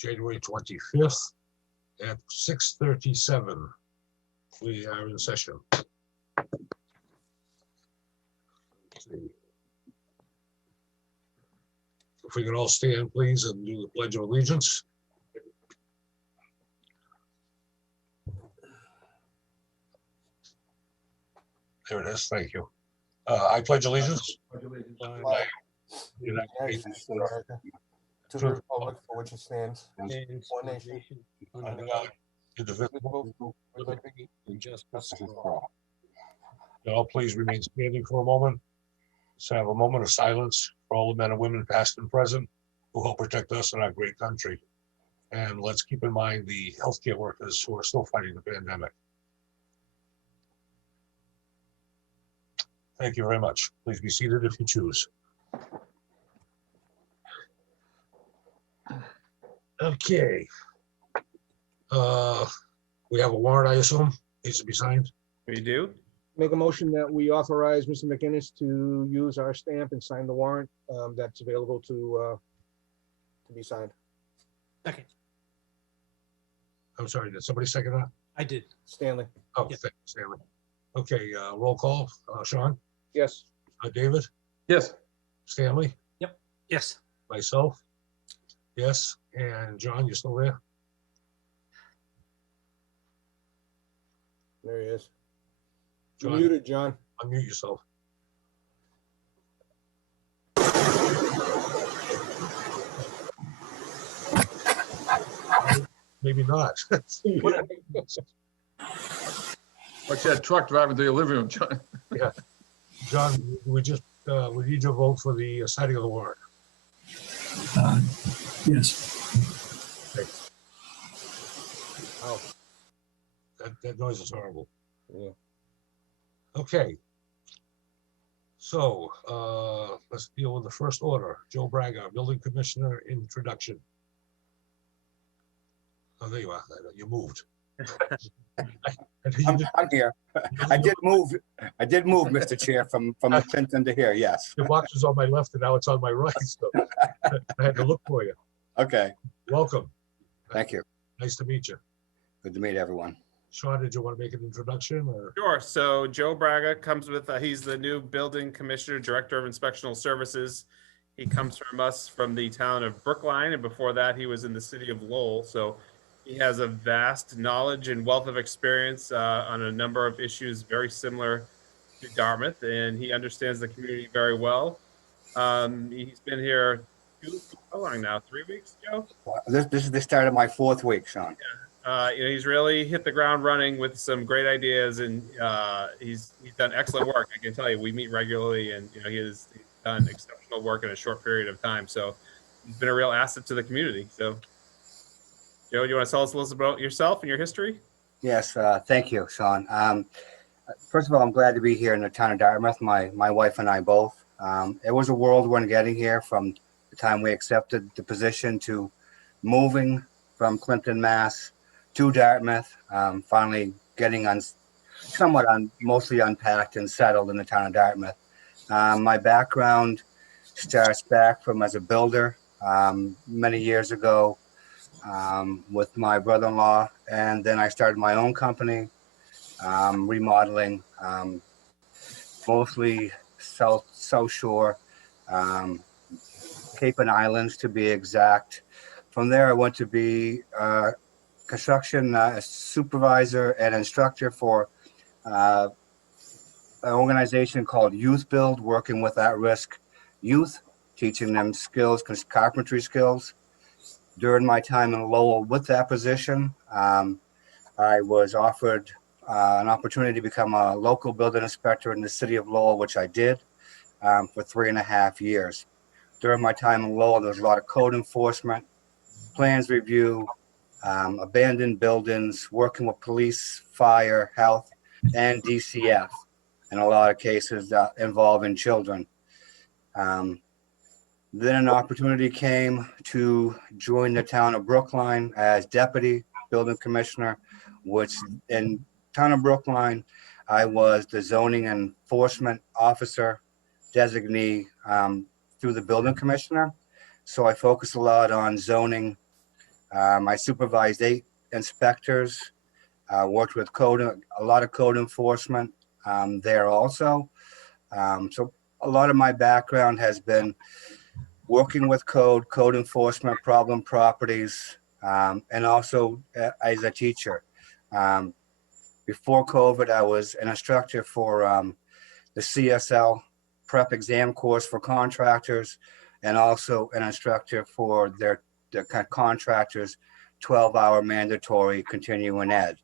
January 25th at 6:37. We are in session. Let's see. If we can all stand, please, and do the Pledge of Allegiance. There it is. Thank you. I pledge allegiance. United States To the republic for which it stands, one nation, under God, indivisible, with liberty and justice for all. Y'all please remain standing for a moment. Let's have a moment of silence for all the men and women, past and present, who help protect us and our great country. And let's keep in mind the healthcare workers who are still fighting the pandemic. Thank you very much. Please be seated if you choose. Okay. We have a warrant, I assume, needs to be signed. We do. Make a motion that we authorize Mr. McInnes to use our stamp and sign the warrant that's available to be signed. Second. I'm sorry, did somebody second that? I did. Stanley? Oh, Yes. thanks, Stanley. Okay, roll call. Sean? Yes. David? Yes. Stanley? Yes. Myself? Yes. And John, you still there? There he is. You're John, muted, John. unmute yourself. Maybe not. What's that truck driving to your living room, John? John, we need your vote for the signing of the warrant. Yes. Oh, That noise is horrible. yeah. Okay. So let's deal with the first order. Joe Braga, Building Commissioner, introduction. Oh, there you are. You moved. I'm here. I did move, Mr. Chair, from Clinton to here, yes. Your box was on my left and now it's on my right, so I had to look for you. Okay, Welcome. thank you. Nice to meet you. Good to meet everyone. Sean, did you want to make an introduction or? Sure. So Joe Braga comes with, he's the new building commissioner, director of inspectional services. He comes from us from the town of Brookline, and before that he was in the city of Lowell. So he has a vast knowledge and wealth of experience on a number of issues very similar to Dartmouth, and he understands the community very well. He's been here how long now? 3 weeks, Joe? This is the start of my 4th week, Sean. He's really hit the ground running with some great ideas, and he's done excellent work. I can tell you, we meet regularly, and he's done exceptional work in a short period of time. So he's been a real asset to the community. So, Joe, do you want to tell us a little about yourself and your history? Yes, thank you, Sean. First of all, I'm glad to be here in the town of Dartmouth, my wife and I both. It was a whirlwind getting here from the time we accepted the position to moving from Clinton, Mass. To Dartmouth, finally getting mostly unpacked and settled in the town of Dartmouth. My background starts back from as a builder many years ago with my brother-in-law, and then I started my own company, remodeling, mostly South Shore, Cape and Islands to be exact. From there, I went to be construction supervisor and instructor for an organization called Youth Build, working with at-risk youth, teaching them skills, carpentry skills. During my time in Lowell with that position, I was offered an opportunity to become a local building inspector in the city of Lowell, which I did for 3.5 years. During my time in Lowell, there was a lot of code enforcement, plans review, abandoned buildings, working with police, fire, health, and DCF, in a lot of cases involving children. Then an opportunity came to join the town of Brookline as deputy building commissioner, which in town of Brookline, I was the zoning enforcement officer designee through the building commissioner. So I focused a lot on zoning, I supervised 8 inspectors, worked with a lot of code enforcement there also. So a lot of my background has been working with code enforcement, problem properties, and also as a teacher. Before COVID, I was an instructor for the CSL prep exam course for contractors, and also an instructor for their contractors 12-hour mandatory continuing ed.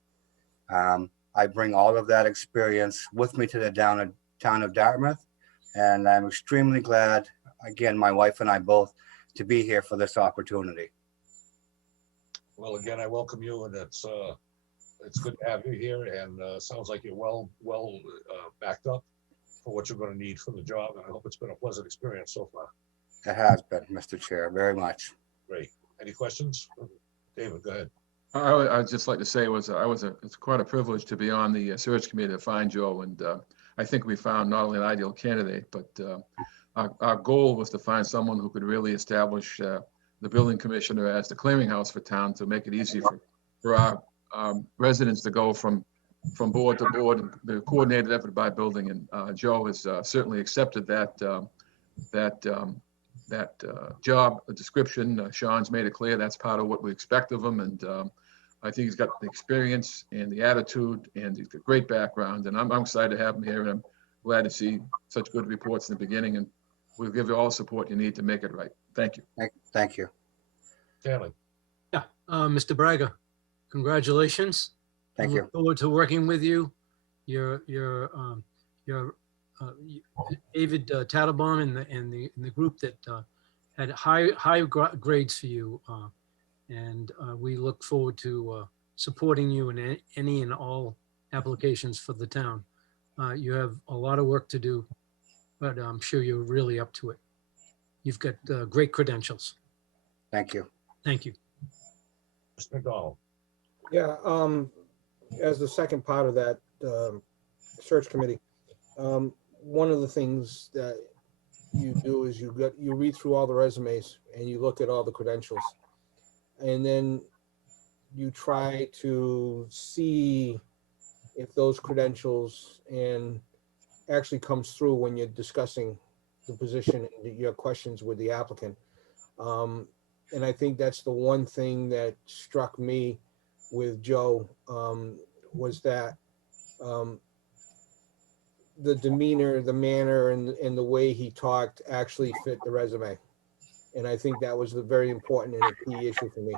I bring all of that experience with me to the town of Dartmouth, and I'm extremely glad, again, my wife and I both, to be here for this opportunity. Well, again, I welcome you, and it's good to have you here, and sounds like you're well backed up for what you're going to need for the job, and I hope it's been a pleasant experience so far. It has been, Mr. Chair, very much. Great. Any questions? David, go ahead. I'd just like to say it's quite a privilege to be on the search committee to find Joe, and I think we found not only an ideal candidate, but our goal was to find someone who could really establish the building commissioner as the clearinghouse for town, to make it easy for our residents to go from board to board, and the coordinated effort by building. And Joe has certainly accepted that job description. Sean's made it clear that's part of what we expect of him, and I think he's got the experience and the attitude, and he's got great background, and I'm excited to have him here, and I'm glad to see such good reports in the beginning, and we'll give you all the support you need to make it right. Thank you. Thank you. Stanley. Yeah, Mr. Braga, congratulations. Thank I you. look forward to working with you. Your David Tattlebaum and the group that had high grades for you, and we look forward to supporting you in any and all applications for the town. You have a lot of work to do, but I'm sure you're really up to it. You've got great credentials. Thank you. Thank you. Mr. McDonald. Yeah, as the second part of that search committee, one of the things that you do is you read through all the resumes and you look at all the credentials, and then you try to see if those credentials and actually comes through when you're discussing the position and your questions with the applicant. And I think that's the one thing that struck me with Joe, was that the demeanor, the manner, and the way he talked actually fit the resume. And I think that was very important and a key issue for me.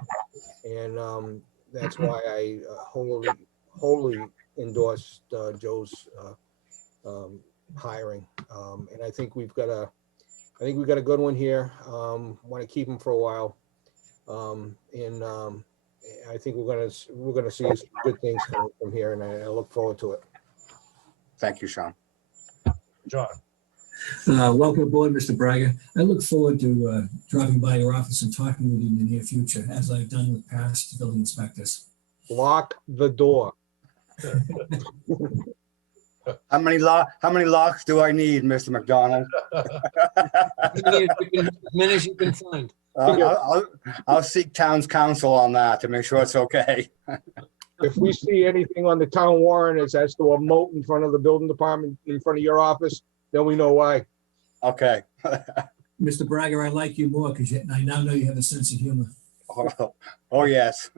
And that's why I wholly endorsed Joe's hiring. And I think we've got a good one here. Want to keep him for a while. And I think we're gonna see good things coming from here, and I look forward to it. Thank you, Sean. John. Welcome aboard, Mr. Braga. I look forward to dropping by your office and talking with you in the near future, as I've done with past building inspectors. Lock the door. How many locks do I need, Mr. McDonald? As many as you can find. I'll seek town's counsel on that to make sure it's okay. If we see anything on the town warrant as to a moat in front of the building department, in front of your office, then we know why. Okay. Mr. Braga, I like you more because I now know you have a sense of humor. Oh, yes.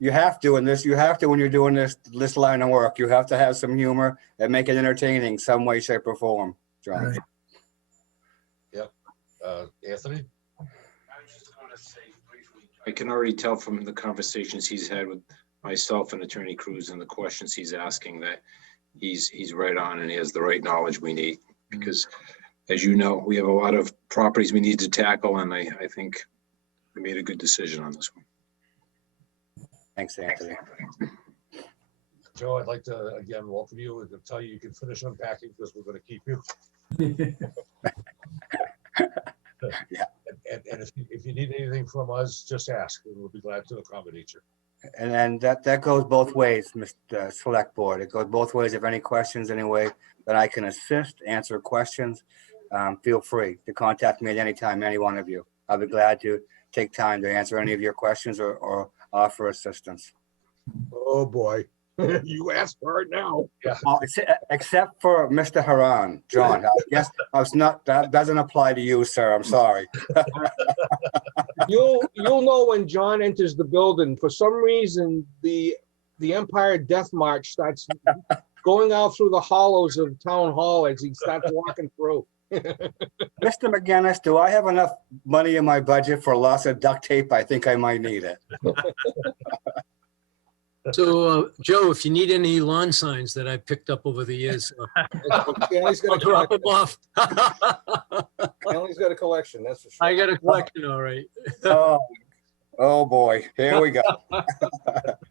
You have to in this. You have to when you're doing this line of work. You have to have some humor and make it entertaining some way, shape, or form, John. Right. Yep. Anthony. I can already tell from the conversations he's had with myself and Attorney Cruz and the questions he's asking that he's right on and he has the right knowledge we need, because as you know, we have a lot of properties we need to tackle, and I think we made a good decision on this one. Thanks, Anthony. Joe, I'd like to again welcome you and to tell you can finish unpacking because we're going to keep you. Yeah. And if you need anything from us, just ask, and we'll be glad to accommodate you. And that goes both ways, Mr. Select Board. It goes both ways. If any questions, any way that I can assist, answer questions, feel free to contact me at any time, any one of you. I'll be glad to take time to answer any of your questions or offer assistance. Oh, boy. You asked for it now. Except for Mr. Haran, John. I guess I was not, that doesn't apply to you, sir. I'm sorry. You'll know when John enters the building. For some reason, the Empire Death March starts going out through the hollows of Town Hall as he starts walking through. Mr. McGinnis, do I have enough money in my budget for lots of duct tape? I think I might need it. So, Joe, if you need any lawn signs that I picked up over the years, Stanley's I'll got a drop them collection. off. Stanley's got a collection, that's for sure. I got a collection, all right. Oh, boy, here we go.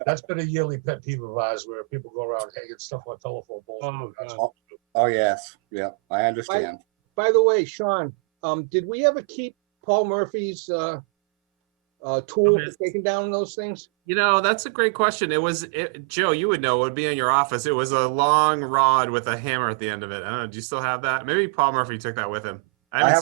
That's been a yearly pet peeve of ours where people go around hanging stuff on telephone poles. Oh, yes, yeah, I understand. By the way, Sean, did we ever keep Paul Murphy's tool for taking down those things? You know, that's a great question. Joe, you would know, it would be in your office. It was a long rod with a hammer at the end of it. I don't know, do you still have that? Maybe Paul Murphy took that with him. I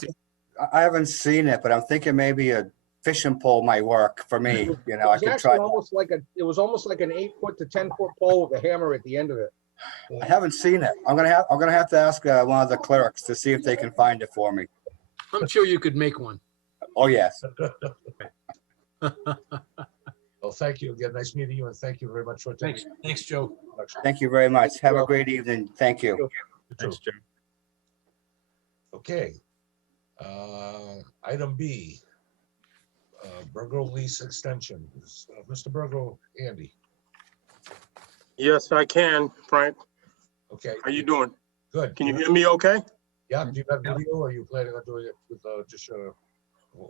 haven't seen it, but I'm thinking maybe a fishing pole might work for me. You know, I could try. It was almost like an 8-foot to 10-foot pole with a hammer at the end of it. I haven't seen it. I'm gonna have to ask one of the clerks to see if they can find it for me. I'm sure you could make one. Oh, yes. Well, thank you again. Nice meeting you, and thank you very much for attending. Thanks, Joe. Thank you very much. Have a great evening. Thank you. Thanks, Joe. Okay. Item B, Burgo lease extension. Mr. Burgo, Andy. Yes, I can, Frank. Okay. How you doing? Good. Can you hear me okay? Yeah, do you have video or are you planning on doing it with just your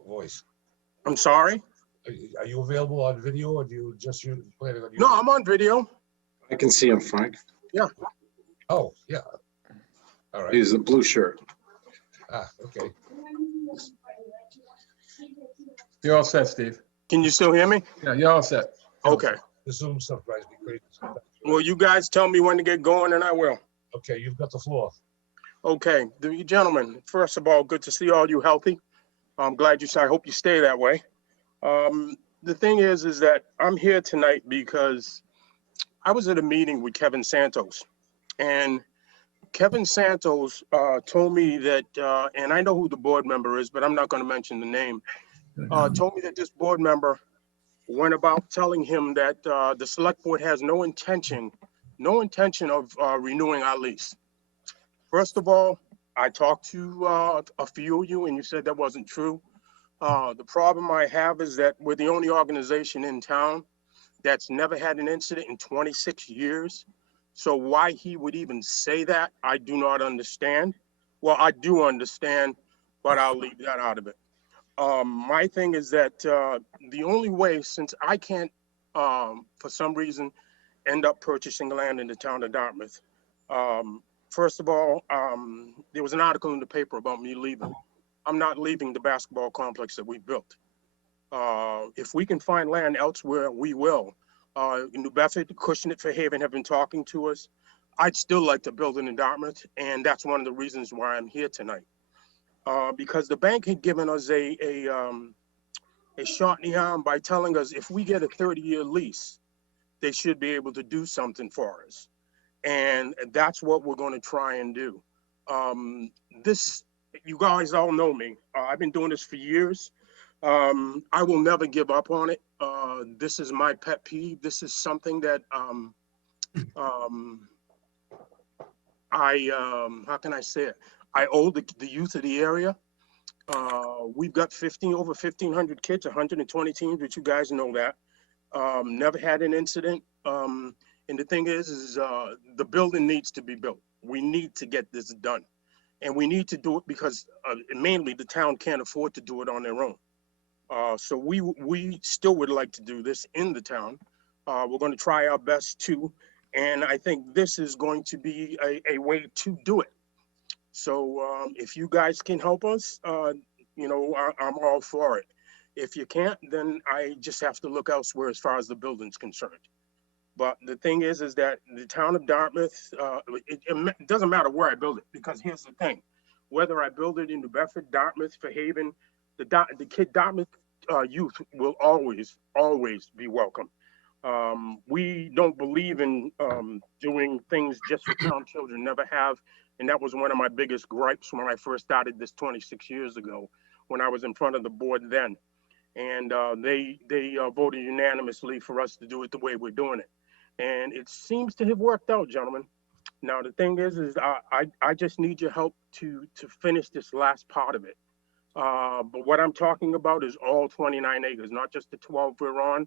voice? I'm sorry? Are you available on video or do you just planning on? No, I'm on video. I can see him, Frank. Yeah. Oh, yeah. All right. He's the blue shirt. Okay. You're all set, Steve. Can you still hear me? Yeah, you're all set. Okay. The Zoom stuff drives me crazy sometimes. Well, you guys tell me when to get going and I will. Okay, you've got the floor. Okay, the gentlemen, first of all, good to see all you healthy. I'm glad I hope you stay that way. The thing is that I'm here tonight because I was at a meeting with Kevin Santos, and Kevin Santos told me that, and I know who the board member is, but I'm not going to mention the name, told me that this board member went about telling him that the select board has no intention of renewing our lease. First of all, I talked to a few of you and you said that wasn't true. The problem I have is that we're the only organization in town that's never had an incident in 26 years. So why he would even say that, I do not understand. Well, I do understand, but I'll leave that out of it. My thing is that the only way, since I can't, for some reason, end up purchasing land in the town of Dartmouth, first of all, there was an article in the paper about me leaving. I'm not leaving the basketball complex that we built. If we can find land elsewhere, we will. New Bedford, Cushnet, Fairhaven have been talking to us. I'd still like to build it in Dartmouth, and that's one of the reasons why I'm here tonight. Because the bank had given us a shot in the arm by telling us if we get a 30-year lease, they should be able to do something for us. And that's what we're going to try and do. You guys all know me. I've been doing this for years. I will never give up on it. This is my pet peeve. This is something that how can I say it? I owe the youth of the area. We've got over 1,500 kids, 120 teams, but you guys know that. Never had an incident. And the thing is the building needs to be built. We need to get this done. And we need to do it because mainly the town can't afford to do it on their own. So we still would like to do this in the town. We're going to try our best too. And I think this is going to be a way to do it. So if you guys can help us, you know, I'm all for it. If you can't, then I just have to look elsewhere as far as the building's concerned. But the thing is that the town of Dartmouth, it doesn't matter where I build it, because here's the thing. Whether I build it in New Bedford, Dartmouth, Fairhaven, Dartmouth youth will always be welcome. We don't believe in doing things just for town children, never have. And that was one of my biggest gripes when I first started this 26 years ago, when I was in front of the board then. And they voted unanimously for us to do it the way we're doing it. And it seems to have worked out, gentlemen. Now, the thing is I just need your help to finish this last part of it. But what I'm talking about is all 29 acres, not just the 12 we're on,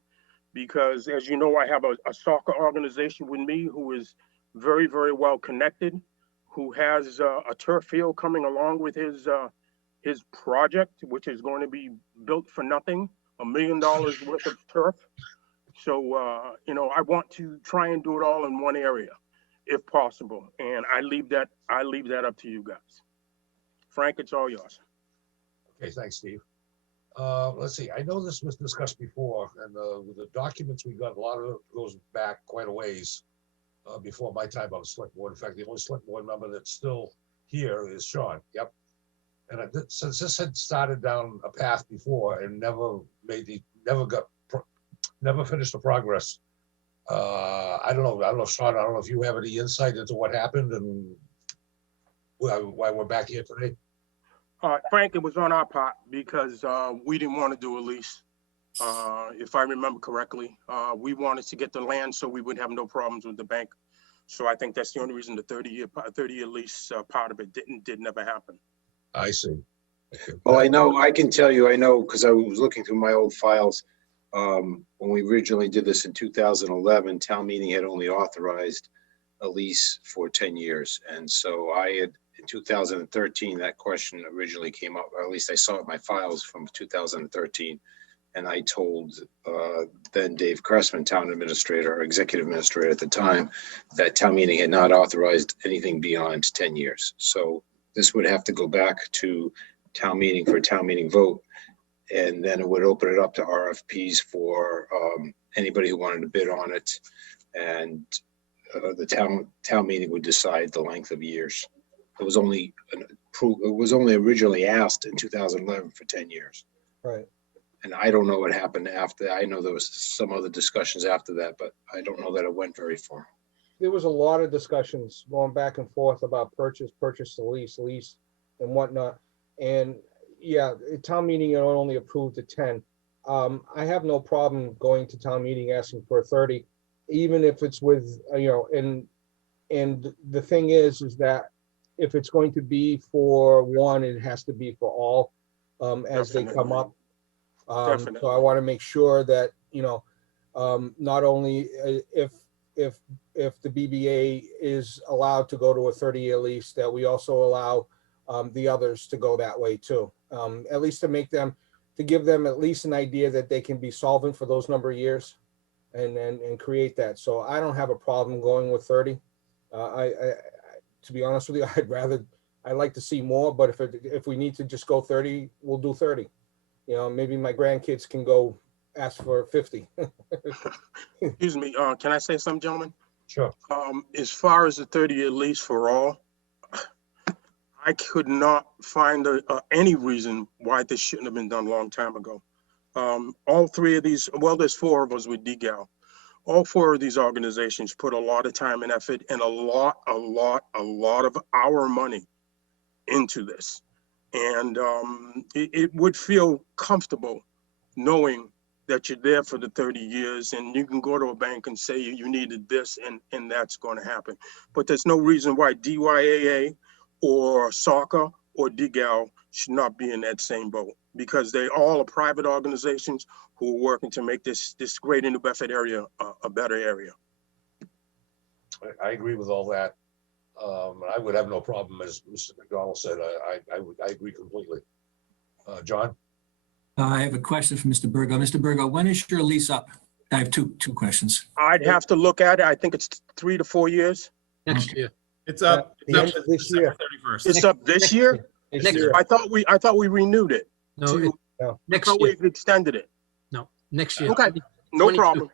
because as you know, I have a soccer organization with me who is very, very well connected, who has a turf field coming along with his project, which is going to be built for nothing, $1 million worth of turf. So, you know, I want to try and do it all in one area, if possible. And I leave that up to you guys. Frank, it's all yours. Okay, thanks, Steve. Let's see, I know this was discussed before, and with the documents we got, a lot of it goes back quite a ways before my time on the select board. In fact, the only select board member that's still here is Sean. Yep. And since this had started down a path before and never finished the progress, I don't know, Sean, I don't know if you have any insight into what happened and why we're back here today. Frank, it was on our part because we didn't want to do a lease. If I remember correctly, we wanted to get the land so we would have no problems with the bank. So I think that's the only reason the 30-year lease part of it did never happen. I see. Well, I can tell you, I know, because I was looking through my old files. When we originally did this in 2011, town meeting had only authorized a lease for 10 years. And so in 2013, that question originally came up, or at least I saw it in my files from 2013. And I told then Dave Cressman, town administrator, or executive administrator at the time, that town meeting had not authorized anything beyond 10 years. So this would have to go back to town meeting for a town meeting vote. And then it would open it up to RFPs for anybody who wanted to bid on it. And the town meeting would decide the length of years. It was only originally asked in 2011 for 10 years. Right. And I don't know what happened after. I know there was some other discussions after that, but I don't know that it went very far. There was a lot of discussions going back and forth about purchase to lease, and whatnot. And yeah, town meeting only approved the 10. I have no problem going to town meeting asking for 30, even if it's with, and the thing is that if it's going to be for one, it has to be for all as they come up. So I want to make sure that, not only if the BBA is allowed to go to a 30-year lease, that we also allow the others to go that way too. At least to give them at least an idea that they can be solvent for those number of years and create that. So I don't have a problem going with 30. To be honest with you, I'd like to see more, but if we need to just go 30, we'll do 30. Maybe my grandkids can go ask for 50. Excuse me, can I say something, gentlemen? Sure. As far as the 30-year lease for all, I could not find any reason why this shouldn't have been done a long time ago. All three of these, well, there's four of us with DGAL. All four of these organizations put a lot of time and effort and a lot of our money into this. And it would feel comfortable knowing that you're there for the 30 years and you can go to a bank and say you needed this and that's going to happen. But there's no reason why DYAA or soccer or DGAL should not be in that same boat, because they all are private organizations who are working to make this greater New Bedford area a better area. I agree with all that. I would have no problem, as Mr. McDonald said. I agree completely. John? I have a question for Mr. Burgo. Mr. Burgo, when is your lease up? I have two questions. I'd have to look at it. I think it's 3 to 4 years. Next year. It's up. The end of this year. 31st. It's up this year? This year. I thought we renewed it. No, I next thought year. we extended it. No, next year. Okay, no 22. problem.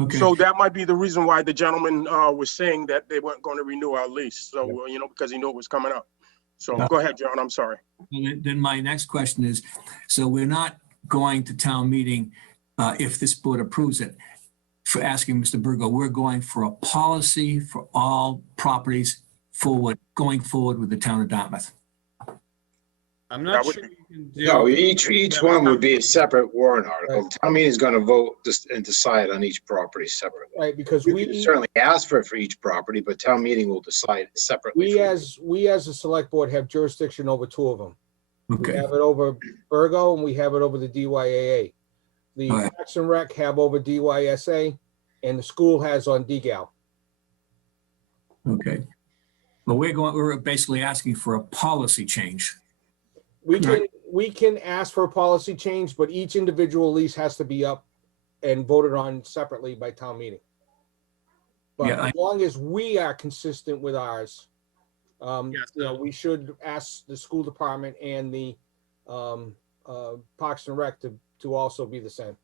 Okay. So that might be the reason why the gentleman was saying that they weren't going to renew our lease. So, because he knew it was coming up. So go ahead, John, I'm sorry. Then my next question is, so we're not going to town meeting, if this board approves it, for asking Mr. Burgo, we're going for a policy for all properties going forward with the town of Dartmouth. I'm That not would sure be- you can do. No, each one would be a separate warrant article. Town meeting's gonna vote this and decide on each property separately. Right, because You can certainly ask for it for each property, but town meeting will decide separately. we for each. as a select board have jurisdiction over two of them. We Okay, have it over Burgo and we have it over the DYAA. The All right. Parks and Rec have over DYSA and the school has on DGAL. okay. But we're basically asking for a policy change. We can ask for a policy change, but each individual lease has to be up and voted on separately by town meeting. But Yeah, as long as we are consistent with ours, Yeah, so we should ask the school department and the Parks and Rec to also be the same.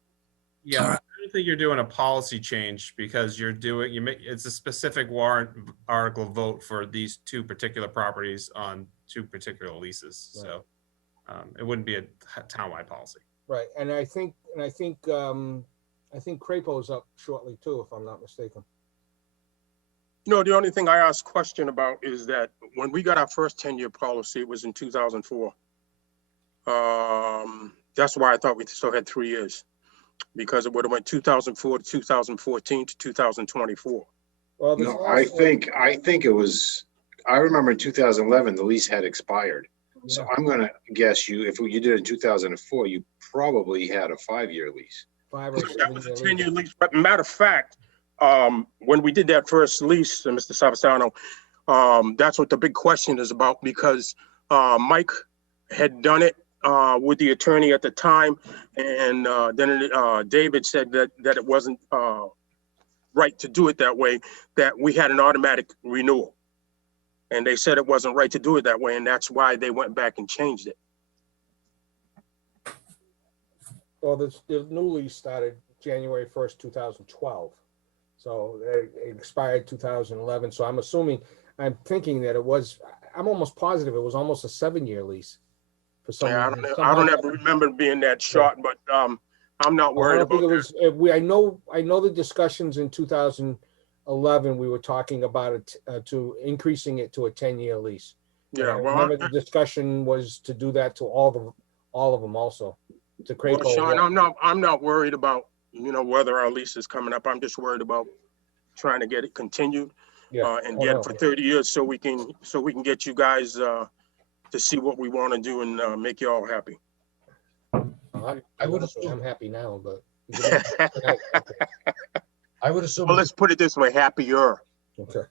yeah, All I right. don't think you're doing a policy change because it's a specific warrant article vote for these two particular properties on two particular leases. Right. So it wouldn't be a townwide policy. Right, and I think Crapo's up shortly too, if I'm not mistaken. No, the only thing I asked question about is that when we got our first 10-year policy, it was in 2004. That's why I thought we still had 3 years, because it would have went 2004 to 2014 to 2024. Well, this No, I last one- think it was, I remember in 2011, the lease had expired. So Yeah. I'm gonna guess if you did it in 2004, you probably had a 5-year lease. 5 or That 7 was a year 10-year lease. lease. But matter of fact, when we did that first lease, Mr. Savastano, that's what the big question is about, because Mike had done it with the attorney at the time, and then David said that it wasn't right to do it that way, that we had an automatic renewal. And they said it wasn't right to do it that way, and that's why they went back and changed it. Well, the new lease started January 1st, 2012. So it expired 2011. So I'm thinking that I'm almost positive it was almost a 7-year lease. For some Yeah, reason. I don't ever remember it being that short, but I'm not I worried don't think about it that. was, I know the discussions in 2011, we were talking about it, to increasing it to a 10-year lease. And Yeah, I well, remember the discussion was to do that to all of them also, to well, Crapo. Sean, I'm not worried about, whether our lease is coming up. I'm just worried about trying to get it continued and get it for 30 years so we can get you guys to see what we want to do and make you all happy. I would assume, I'm happy now, but. I would assume, Well, let's put it this way, happier. Okay.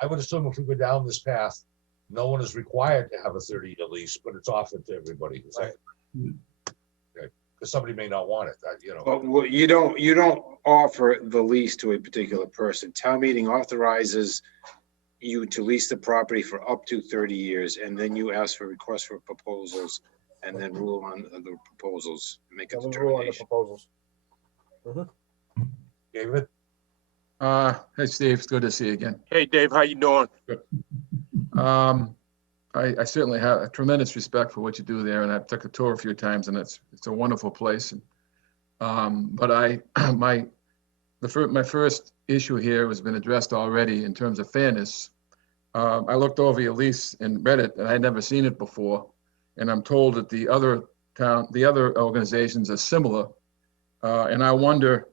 I would assume if we go down this path, no one is required to have a 30-year lease, but it's offered to everybody. Is that- Okay, because somebody may not want it, But you don't offer the lease to a particular person. Town meeting authorizes you to lease the property for up to 30 years, and then you ask for requests for proposals, and then rule on the proposals, make a Then we rule on the determination. proposals. David? Hey, Steve, it's good to see you again. Hey, Dave, how you doing? I certainly have a tremendous respect for what you do there, and I've took a tour a few times, and it's a wonderful place. And but my first issue here has been addressed already in terms of fairness. I looked over your lease and read it, and I had never seen it before, and I'm told that the other organizations are similar, and I wonder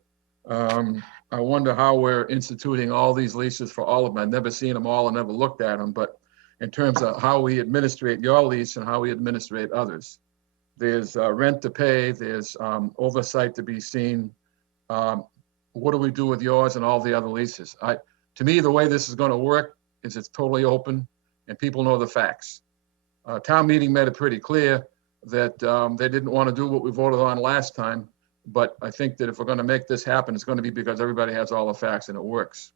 how we're instituting all these leases for all of them. I've never seen them all and never looked at them, but in terms of how we administrate your lease and how we administrate others. There's rent to pay, there's oversight to be seen. What do we do with yours and all the other leases? To me, the way this is going to work is it's totally open and people know the facts. Town meeting made it pretty clear that they didn't want to do what we voted on last time. But I think that if we're going to make this happen, it's going to be because everybody has all the facts and it works.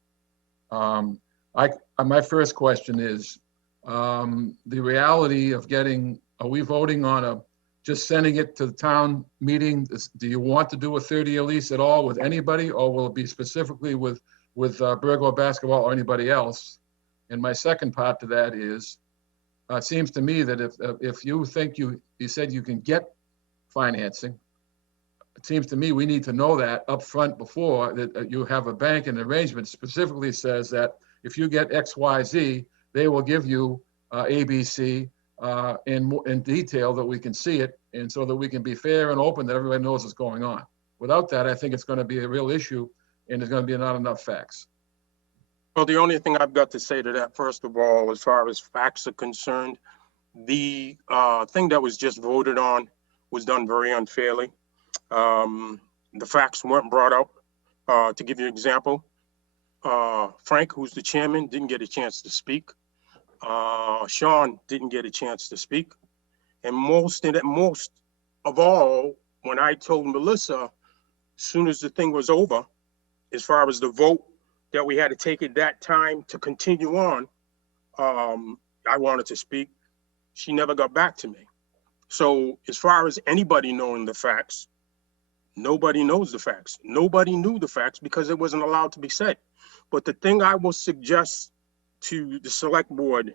My first question is, the reality of are we voting on just sending it to the town meeting? Do you want to do a 30-year lease at all with anybody, or will it be specifically with Burgo Basketball or anybody else? And my second part to that is, it seems to me that if you think you said you can get financing, it seems to me we need to know that up front before that you have a banking arrangement specifically says that if you get X, Y, Z, they will give you ABC in detail that we can see it, and so that we can be fair and open, that everybody knows what's going on. Without that, I think it's going to be a real issue, and there's going to be not enough facts. Well, the only thing I've got to say to that, first of all, as far as facts are concerned, the thing that was just voted on was done very unfairly. The facts weren't brought out. To give you an example, Frank, who's the chairman, didn't get a chance to speak. Sean didn't get a chance to speak. And most of all, when I told Melissa, as soon as the thing was over, as far as the vote that we had to take at that time to continue on, I wanted to speak. She never got back to me. So as far as anybody knowing the facts, nobody knows the facts. Nobody knew the facts because it wasn't allowed to be said. But the thing I will suggest to the select board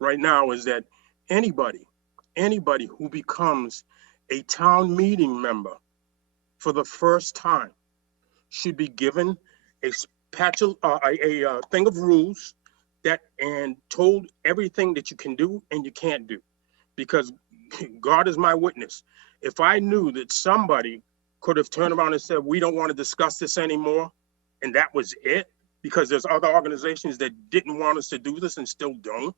right now is that anybody who becomes a town meeting member for the first time should be given a special, a thing of rules that and told everything that you can do and you can't do. Because God is my witness. If I knew that somebody could have turned around and said, we don't want to discuss this anymore, and that was it, because there's other organizations that didn't want us to do this and still don't.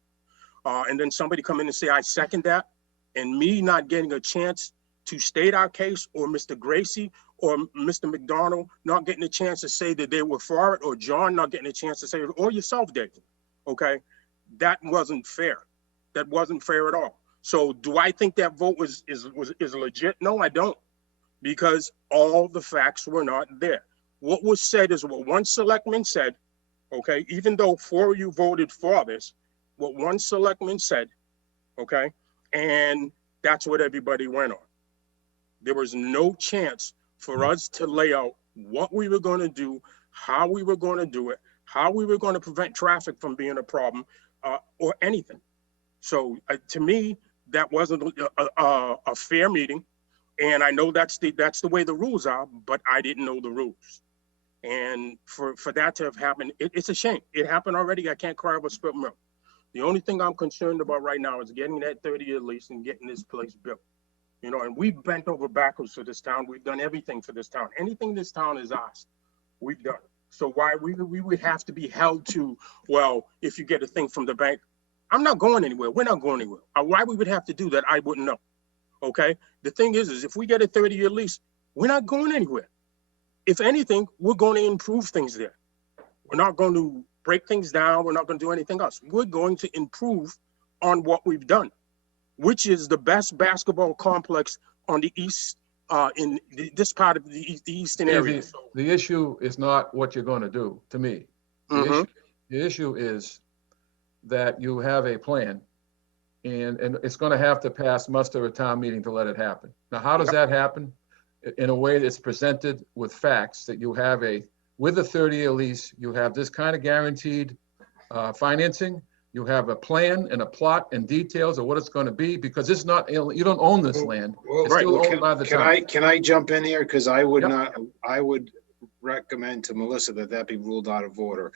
And then somebody come in and say, I second that, and me not getting a chance to state our case, or Mr. Gracie or Mr. McDonald not getting a chance to say that they were for it, or John not getting a chance to say it, or yourself, David, okay? That wasn't fair. That wasn't fair at all. So do I think that vote is legit? No, I don't, because all the facts were not there. What was said is what one selectman said, okay? Even though 4 of you voted for this, what one selectman said, okay? And that's what everybody went on. There was no chance for us to lay out what we were going to do, how we were going to do it, how we were going to prevent traffic from being a problem, or anything. So to me, that wasn't a fair meeting. And I know that's the way the rules are, but I didn't know the rules. And for that to have happened, it's a shame. It happened already. I can't cry over spilt milk. The only thing I'm concerned about right now is getting that 30-year lease and getting this place built. You know, and we've bent over backwards for this town. We've done everything for this town. Anything this town has asked, we've done. So why we would have to be held to, well, if you get a thing from the bank, I'm not going anywhere. We're not going anywhere. Why we would have to do that, I wouldn't know. Okay. The thing is if we get a 30-year lease, we're not going anywhere. If anything, we're going to improve things there. We're not going to break things down. We're not going to do anything else. We're going to improve on what we've done, which is the best basketball complex on the east, in this part of the eastern area. The issue is not what you're going to do, to me. The issue is that you have a plan, and it's going to have to pass muster a town meeting to let it happen. Now, how does that happen? In a way that's presented with facts, that you have with a 30-year lease, you have this kind of guaranteed financing. You have a plan and a plot and details of what it's going to be, because it's not, you don't own this land. It's still owned by the town. Can I jump in here? Because I would not, I would recommend to Melissa that be ruled out of order.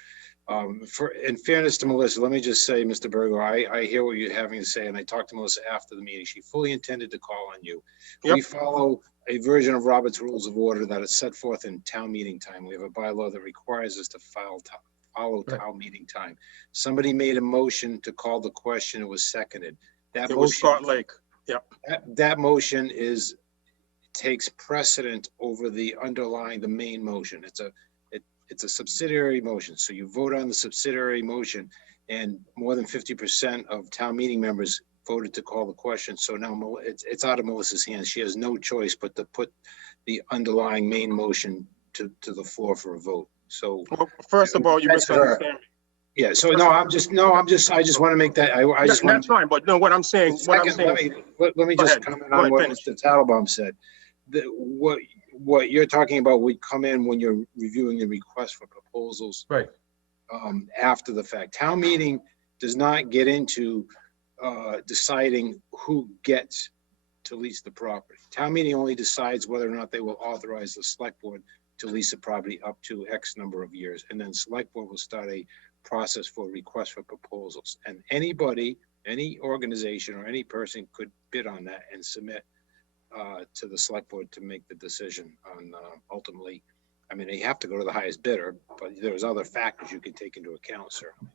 In fairness to Melissa, let me just say, Mr. Burgo, I hear what you're having to say, and I talked to Melissa after the meeting. She fully intended to call on you. We follow a version of Robert's Rules of Order that is set forth in town meeting time. We have a bylaw that requires us to follow town meeting time. Somebody made a motion to call the question. It was seconded. That it was Scott Lake. That motion takes precedent over the main motion. It's a subsidiary motion. So you vote on the subsidiary motion, and more than 50% of town meeting members voted to call the question. So now it's out of Melissa's hands. She has no choice but to put the underlying main motion to the floor for a vote. So well, first of all, you misunderstand me. Yeah. So I just want to make that. That's fine. But no, what I'm saying. Let me just comment on what Mr. Tattlebaum said. What you're talking about would come in when you're reviewing the request for proposals. Right. After the fact, town meeting does not get into deciding who gets to lease the property. Town meeting only decides whether or not they will authorize the select board to lease the property up to X number of years. And then select board will start a process for request for proposals. And anybody, any organization or any person could bid on that and submit to the select board to make the decision on ultimately. I mean, they have to go to the highest bidder, but there's other factors you can take into account, certainly.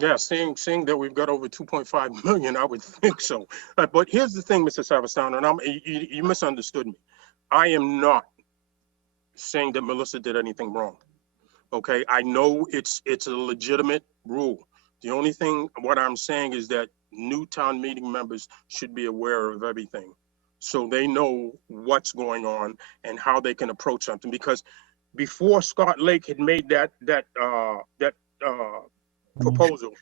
Yeah, seeing that we've got over 2.5 million, I would think so. But here's the thing, Mr. Savastano, and you misunderstood me. I am not saying that Melissa did anything wrong. Okay, I know it's a legitimate rule. The only thing, what I'm saying is that new town meeting members should be aware of everything, so they know what's going on and how they can approach something. Because before Scott Lake had made that proposal,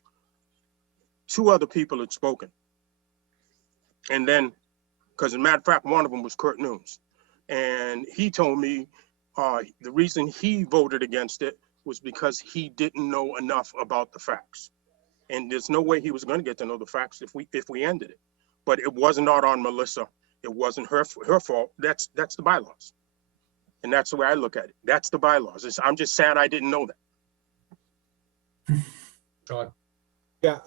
two other people had spoken. And then, because as a matter of fact, one of them was Kurt Nunes. And he told me the reason he voted against it was because he didn't know enough about the facts. And there's no way he was going to get to know the facts if we ended it. But it was not on Melissa. It wasn't her fault. That's the bylaws. And that's the way I look at it. That's the bylaws. I'm just sad I didn't know that. John? Yeah,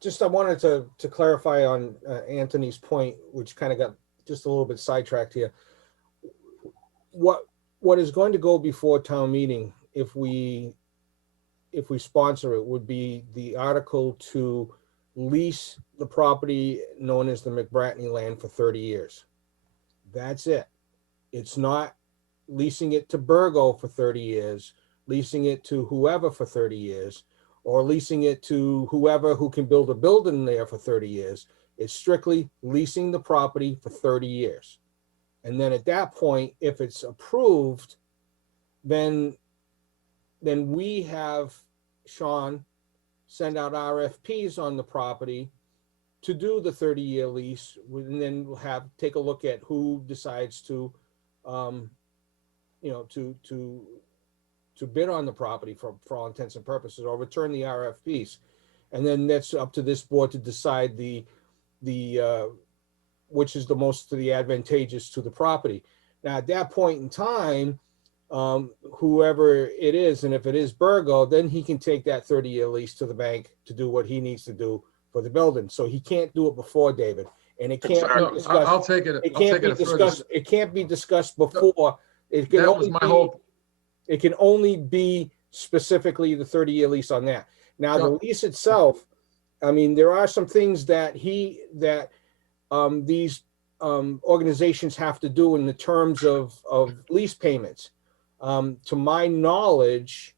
just I wanted to clarify on Anthony's point, which kind of got just a little bit sidetracked here. What is going to go before town meeting if we sponsor it would be the article to lease the property known as the McBratney land for 30 years. That's it. It's not leasing it to Burgo for 30 years, leasing it to whoever for 30 years, or leasing it to whoever who can build a building there for 30 years. It's strictly leasing the property for 30 years. And then at that point, if it's approved, then we have Sean send out RFPs on the property to do the 30-year lease, and then we'll take a look at who decides to, to bid on the property for all intents and purposes, or return the RFPs. And then that's up to this board to decide the which is the most advantageous to the property. Now, at that point in time, whoever it is, and if it is Burgo, then he can take that 30-year lease to the bank to do what he needs to do for the building. So he can't do it before, David. And it can't be discussed. I'll take it. It can't be discussed. It can't be discussed before. It can That was my hope. It can only be specifically the 30-year lease on that. Now, the lease itself, I mean, there are some things that these organizations have to do in the terms of lease payments. To my knowledge,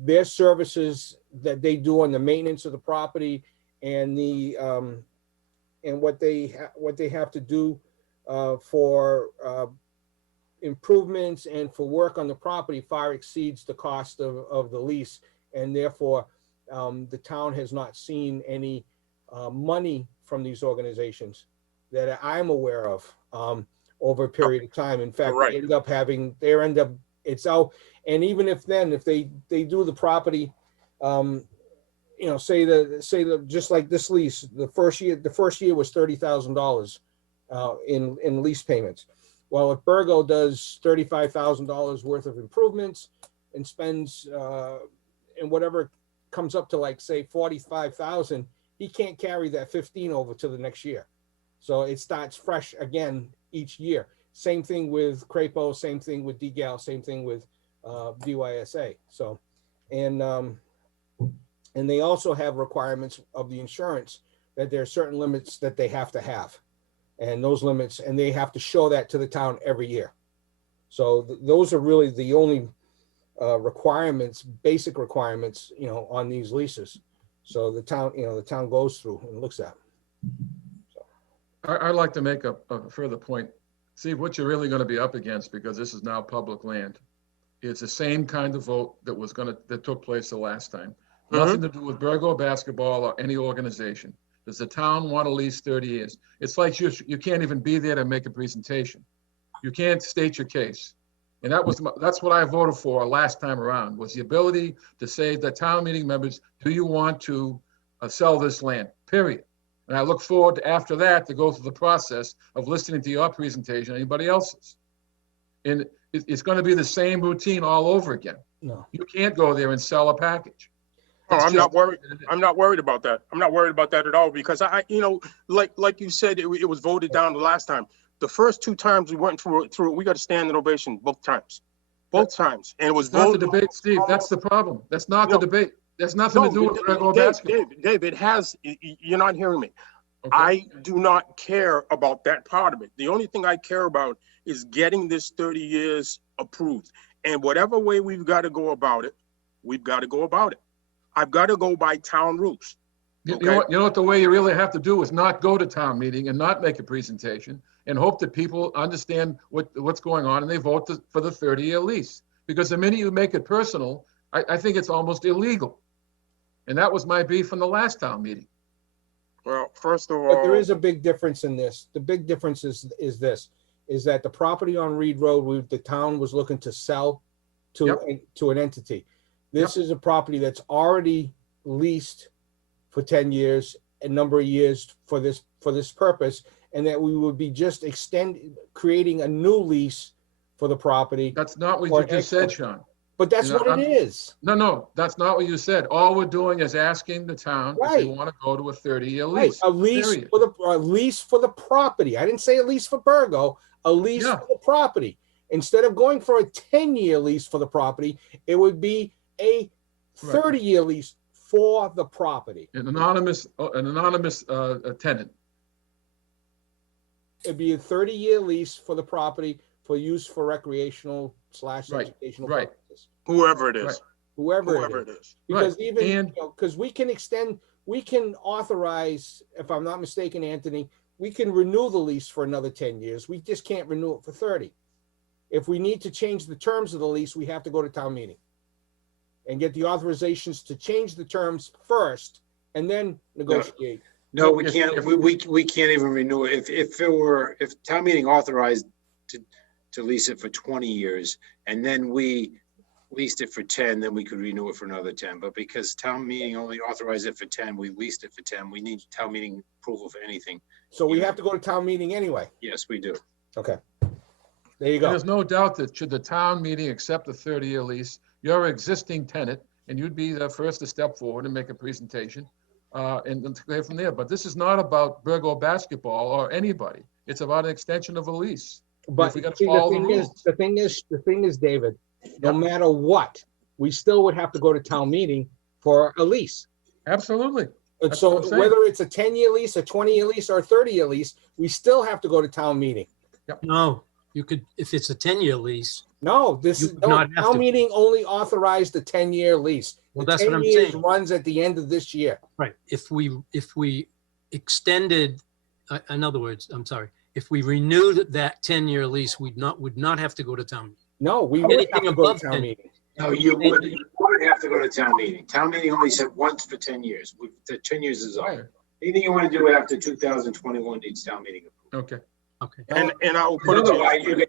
their services that they do on the maintenance of the property and what they have to do for improvements and for work on the property far exceeds the cost of the lease, and therefore the town has not seen any money from these organizations that I'm aware of over a period of time. In fact, Right. they end up it's out. And even if they do the property, say just like this lease, the first year was $30,000 in lease payments. Well, if Burgo does $35,000 worth of improvements and spends and whatever comes up to, like, say 45,000, he can't carry that 15 over to the next year. So it starts fresh again each year. Same thing with Crapo, same thing with DGAL, same thing with BYSA. So, and they also have requirements of the insurance that there are certain limits that they have to have. And those limits, and they have to show that to the town every year. So those are really the only requirements, basic requirements, on these leases. So the town goes through and looks at. I'd like to make a further point. See what you're really going to be up against, because this is now public land. It's the same kind of vote that took place the last time. Nothing to do with Burgo basketball or any organization. Does the town want to lease 30 years? It's like you can't even be there to make a presentation. You can't state your case. And that's what I voted for last time around, was the ability to say to town meeting members, do you want to sell this land, period. And I look forward to, after that, to go through the process of listening to your presentation, anybody else's. And it's going to be the same routine all over again. No. You can't go there and sell a package. Oh, It's I'm not just- worried. I'm not worried about that. I'm not worried about that at all because like you said, it was voted down the last time. The first 2 times we went through it, we got a standing ovation both times. Both times. And it was It's not the voted. debate, Steve. That's the problem. That's not the No. debate. That's nothing to do with regular basketball. Dave, it has, you're not hearing me. Okay? I do not care about that part of it. The only thing I care about is getting this 30 years approved. And whatever way we've got to go about it, we've got to go about it. I've got to go by town rules. You Okay. know what the way you really have to do is not go to town meeting and not make a presentation and hope that people understand what's going on and they vote for the 30-year lease. Because the minute you make it personal, I think it's almost illegal. And that was my beef from the last town meeting. Well, first of But there all, is a big difference in this. The big difference is that the property on Reed Road, the town was looking to sell to an entity. This is a property that's already leased for 10 years, a number of years for this purpose, and that we would be just creating a new lease for the property. That's not what you just said, Sean. But that's You know, what it is. No, that's not what you said. All we're doing is asking the town if they want to go to a 30-year Right, lease. a lease period. a lease for the property. I didn't say a lease for Burgo, a lease Yeah. for the property. Instead of going for a 10-year lease for the property, it would be a 30-year lease for the property. An anonymous tenant. It'd be a 30-year lease for the property for use for recreational / educational right. purposes. whoever it is, Right. Whoever it is. Because Right. even, because we can authorize, if I'm not mistaken, Anthony, we can renew the lease for another 10 years. We just can't renew it for 30. If we need to change the terms of the lease, we have to go to town meeting and get the authorizations to change the terms first and then negotiate. No, we can't, we can't even renew it. If town meeting authorized to lease it for 20 years and then we leased it for 10, then we could renew it for another 10. But because town meeting only authorized it for 10, we leased it for 10. We need town meeting approval for anything. So we have to go to town meeting anyway. Yes, we do. Okay. There you go. There's no doubt that should the town meeting accept a 30-year lease, you're an existing tenant, and you'd be the first to step forward and make a presentation and go from there. But this is not about Burgo basketball or anybody. It's about an extension of a lease. But we gotta see, follow the rules. the thing is, David, no matter what, we still would have to go to town meeting for a lease. Absolutely. And That's so what I'm saying. whether it's a 10-year lease, a 20-year lease, or a 30-year lease, we still have to go to town meeting. No, you could, if it's a 10-year lease. No, this You is, would no, not have town to. mean only authorized a 10-year lease. Well, The that's what 10 I'm years saying. runs at the end of this year. Right. If we extended, in other words, I'm sorry, if we renewed that 10-year lease, would not have to go to town. No, we would Anything have to go above to town 10. meeting. No, you would have to go to town meeting. Town meeting only said once for 10 years. The 10 years is up. Anything you want to do after 2021 needs town meeting approval. Okay. and I will put it to Otherwise,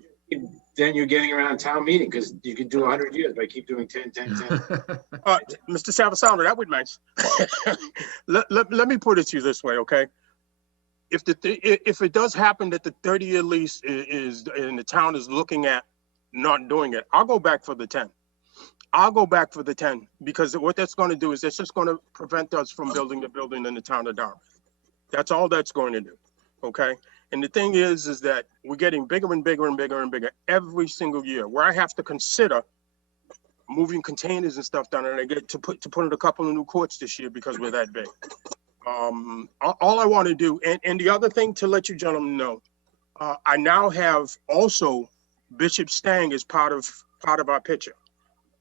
then you're getting around town meeting because you could do 100 years by keep doing 10, 10, 10. Mr. Savasano, that would be nice. let me put it to you this way, okay? If it does happen that the 30-year lease is and the town is looking at not doing it, I'll go back for the 10. I'll go back for the 10 because what that's going to do is it's just going to prevent us from building the building in the town of Dartmouth. That's all that's going to do, okay? And the thing is that we're getting bigger and bigger and bigger and bigger every single year, where I have to consider moving containers and stuff down, and I get to put in a couple of new courts this year because we're that big. All I want to do, and the other thing to let you gentlemen know, I now have also Bishop Stang as part of our picture,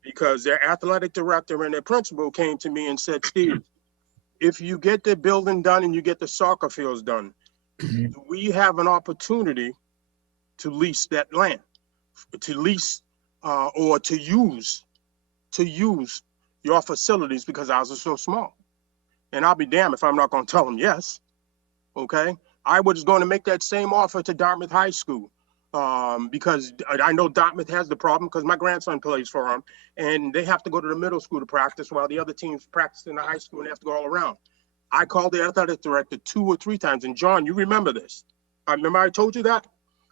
because their athletic director and their principal came to me and said, Steve, if you get the building done and you get the soccer fields done, we have an opportunity to lease that land, to lease or to use your facilities because ours are so small. And I'll be damned if I'm not going to tell them yes. Okay. I was going to make that same offer to Dartmouth High School because I know Dartmouth has the problem because my grandson plays for them and they have to go to the middle school to practice while the other teams practice in the high school and they have to go all around. I called the athletic director 2 or 3 times, and John, you remember this. I remember I told you that?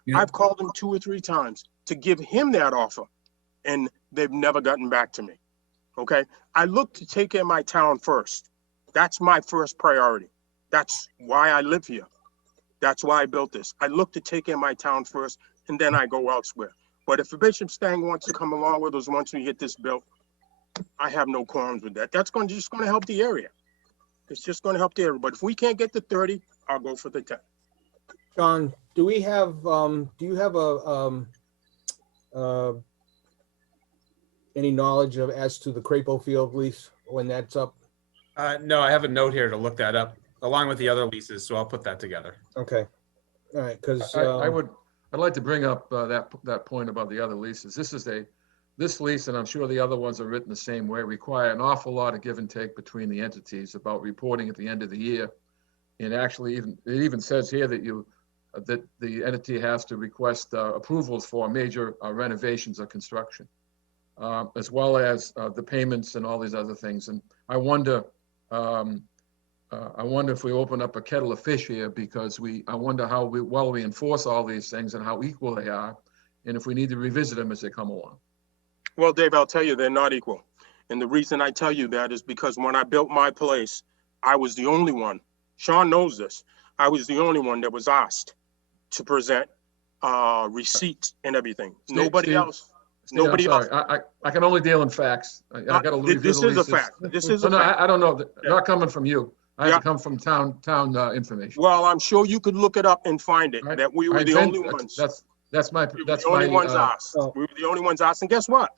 Yeah. I've called him 2 or 3 times to give him that offer, and they've never gotten back to me, okay? I look to take care of my town first. That's my first priority. That's why I live here. That's why I built this. I look to take care of my town first, and then I go elsewhere. But if Bishop Stang wants to come along with us once we get this built, I have no qualms with that. That's just going to help the area. It's just going to help the area. But if we can't get to 30, I'll go for the 10. John, do we have, do you have any knowledge of as to the Crapo Field lease when that's up? No, I have a note here to look that up along with the other leases, so I'll put that together. Okay. All right, because I'd like to bring up that point about the other leases. This lease, and I'm sure the other ones are written the same way, require an awful lot of give and take between the entities about reporting at the end of the year. And actually, it even says here that the entity has to request approvals for major renovations or construction, as well as the payments and all these other things. And I wonder if we open up a kettle of fish here, because I wonder how well we enforce all these things and how equal they are, and if we need to revisit them as they come along. Well, Dave, I'll tell you, they're not equal. And the reason I tell you that is because when I built my place, I was the only one. Sean knows this. I was the only one that was asked to present receipts and everything. Nobody else. Nobody else. I can only deal in facts. I got to read This is a fact. This is a fact. I don't know. Not coming from you. I have to come from town information. Well, I'm sure you could look it up and find it, that we were the only ones. That's my. We were the only ones asked. We were the only ones asked. And guess what?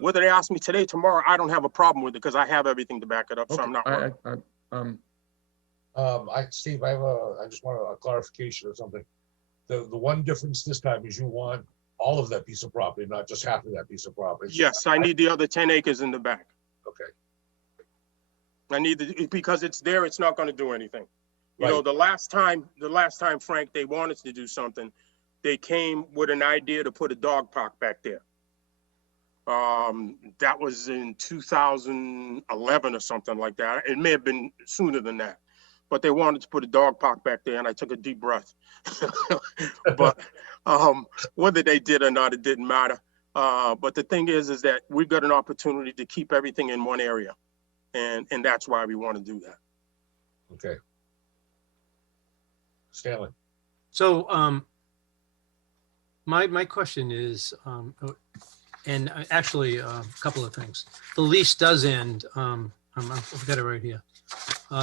Whether they ask me today, tomorrow, I don't have a problem with it because I have everything to back it up. So I'm not worried. Steve, I just want a clarification or something. The one difference this time is you want all of that piece of property, not just half of that piece of property. Yes, I need the other 10 acres in the back. Okay. I need because it's there, it's not going to do anything. You Right. know, the last time, Frank, they wanted to do something, they came with an idea to put a dog park back there. That was in 2011 or something like that. It may have been sooner than that, but they wanted to put a dog park back there, and I took a deep breath. But whether they did or not, it didn't matter. But the thing is that we've got an opportunity to keep everything in one area, and that's why we want to do that. Okay. Stanley. So my question is, and actually a couple of things. The lease does end, I've got it right here,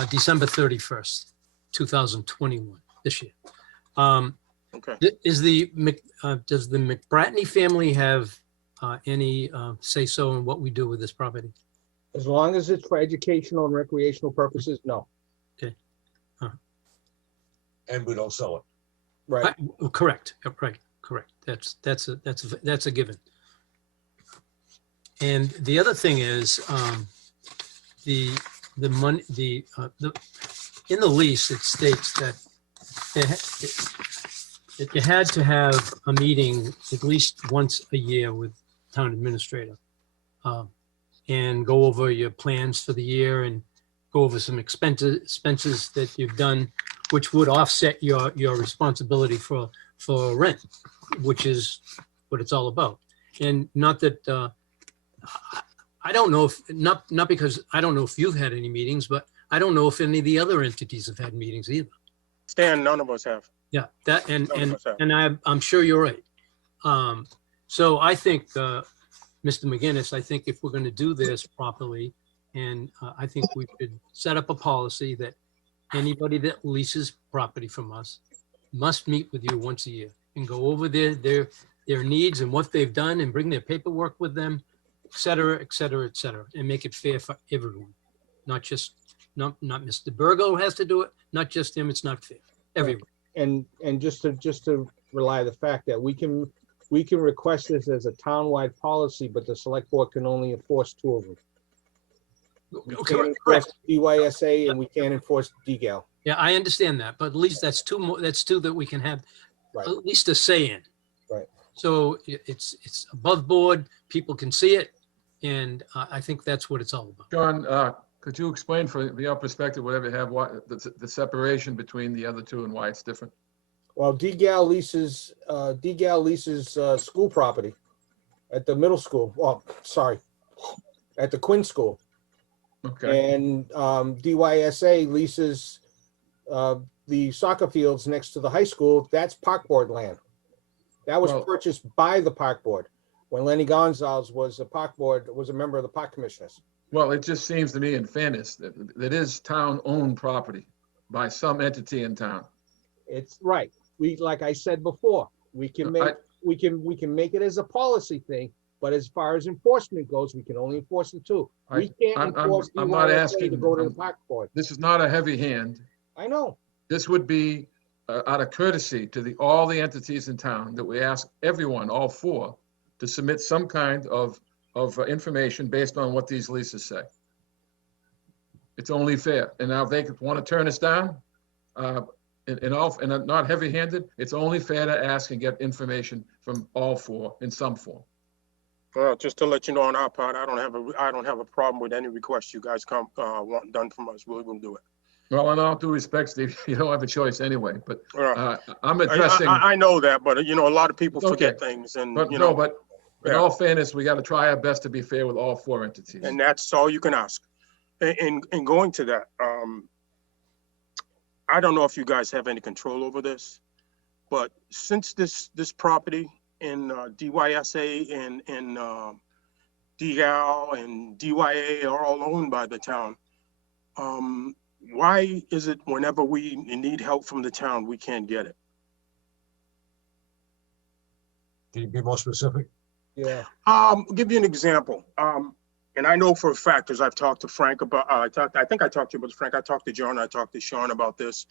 December 31st, 2021, this year. Okay. Does the McBratney family have any say-so in what we do with this property? as long as it's for educational and recreational purposes, no. And we don't sell it. Right. Correct. Right. Correct. That's a given. And the other thing is the money in the lease, it states that you had to have a meeting at least once a year with town administrator and go over your plans for the year and go over some expenses that you've done, which would offset your responsibility for rent, which is what it's all about. And not that I don't know if not because I don't know if you've had any meetings, but I don't know if any of the other entities have had meetings either. Stan, none of us have. Yeah, that and I'm sure you're right. So I think, Mr. McGinnis, I think if we're going to do this properly, and I think we should set up a policy that anybody that leases property from us must meet with you once a year and go over their needs and what they've done and bring their paperwork with them, et cetera, et cetera, et cetera, and make it fair for everyone. Not Mr. Burgo has to do it, not just him. It's not fair. Everyone. And just to rely the fact that we can request this as a townwide policy, but the select board can only enforce 2 of them. We can't enforce DYSA and we can't enforce DGAL. Yeah, I understand that, but at least that's 2 more. That's 2 that we can have Right. at least a say in. Right. So it's above board. People can see it, and I think that's what it's all about. John, Could you explain from your perspective, whatever you have, what the separation between the other two and why it's different? Well, DGAL leases school property at the middle school. Well, sorry, at the Quinn School. Okay, And DYSA leases the soccer fields next to the high school. That's park board land. That was Well- purchased by the park board when Lenny Gonzalez was a member of the park commissioners. well, it just seems to me, in fairness, that it is town-owned property by some entity in town. It's right. Like I said before, we can make it as a policy thing, but as far as enforcement goes, we can only enforce the two. We can't I'm enforce not DYSA asking- to go to the park board. This is not a heavy hand. I know. This would be out of courtesy to all the entities in town that we ask everyone, all four, to submit some kind of information based on what these leases say. It's only fair. And now if they want to turn us down, and not heavy-handed, it's only fair to ask and get information from all four in some form. Well, just to let you know on our part, I don't have a problem with any request you guys want done from us. We're gonna do it. Well, in all due respect, Steve, you don't have a choice anyway, but Uh, I'm addressing, I know that, but a lot of people It's okay. forget things and, but no, but in yeah. all fairness, we got to try our best to be fair with all four entities. And that's all you can ask. In going to that, I don't know if you guys have any control over this, but since this property in DYSA and DGAL and DYA are all owned by the town, why is it whenever we need help from the town, we can't get it? Can you be more specific? Yeah. I'll give you an example. And I know for a fact, because I've talked to Frank about, I think I talked to you about Frank, I talked to John, I talked to Sean about this,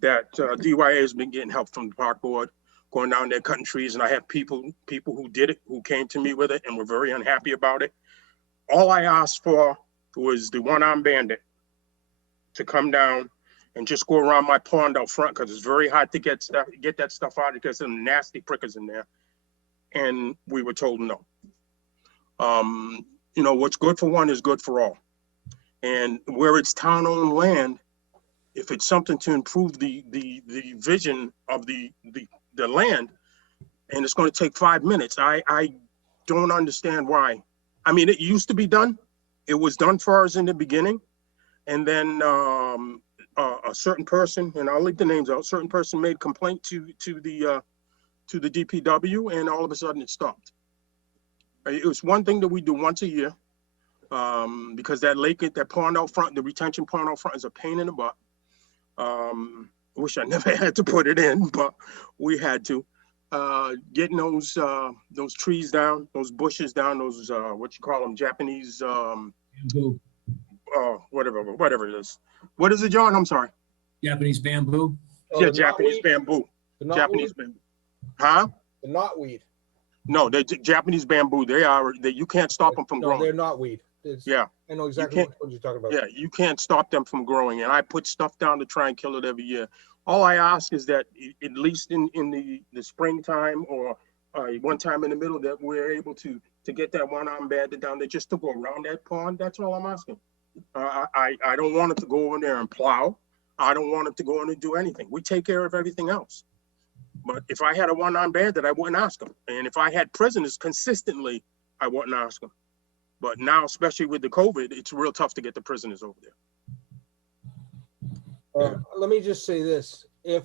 that DYA has been getting help from the park board, going down there cutting trees, and I have people who did it, who came to me with it and were very unhappy about it. All I asked for was the one-armed bandit to come down and just go around my pond out front, because it's very hard to get that stuff out because some nasty prickers in there. And we were told no. What's good for one is good for all. And where it's town-owned land, if it's something to improve the vision of the land, and it's going to take 5 minutes, I don't understand why. I mean, it used to be done. It was done for us in the beginning. And then a certain person, and I'll leave the names out, certain person made complaint to the DPW, and all of a sudden it stopped. It was one thing that we do once a year, because that pond out front, the retention pond out front, is a pain in the butt. I wish I never had to put it in, but we had to. Getting those trees down, those bushes down, those what you call them, Japanese Bamboo. Whatever it is. What is it, John? I'm sorry. Japanese bamboo. Oh, Yeah, the Japanese knotweed? bamboo. The knotweed? Japanese bamboo. Huh? The knotweed. No, they're Japanese bamboo. You can't stop them from No, growing. they're knotweed. Yeah. I know exactly can't- what you're talking about. Yeah, you can't stop them from growing. And I put stuff down to try and kill it every year. All I ask is that at least in the springtime or one time in the middle, that we're able to get that one-armed bandit down there just to go around that pond. That's all I'm asking. I don't want it to go in there and plow. I don't want it to go in and do anything. We take care of everything else. But if I had a one-armed bandit, I wouldn't ask him. And if I had prisoners consistently, I wouldn't ask him. But now, especially with the COVID, it's real tough to get the prisoners over there. Let me just say this. If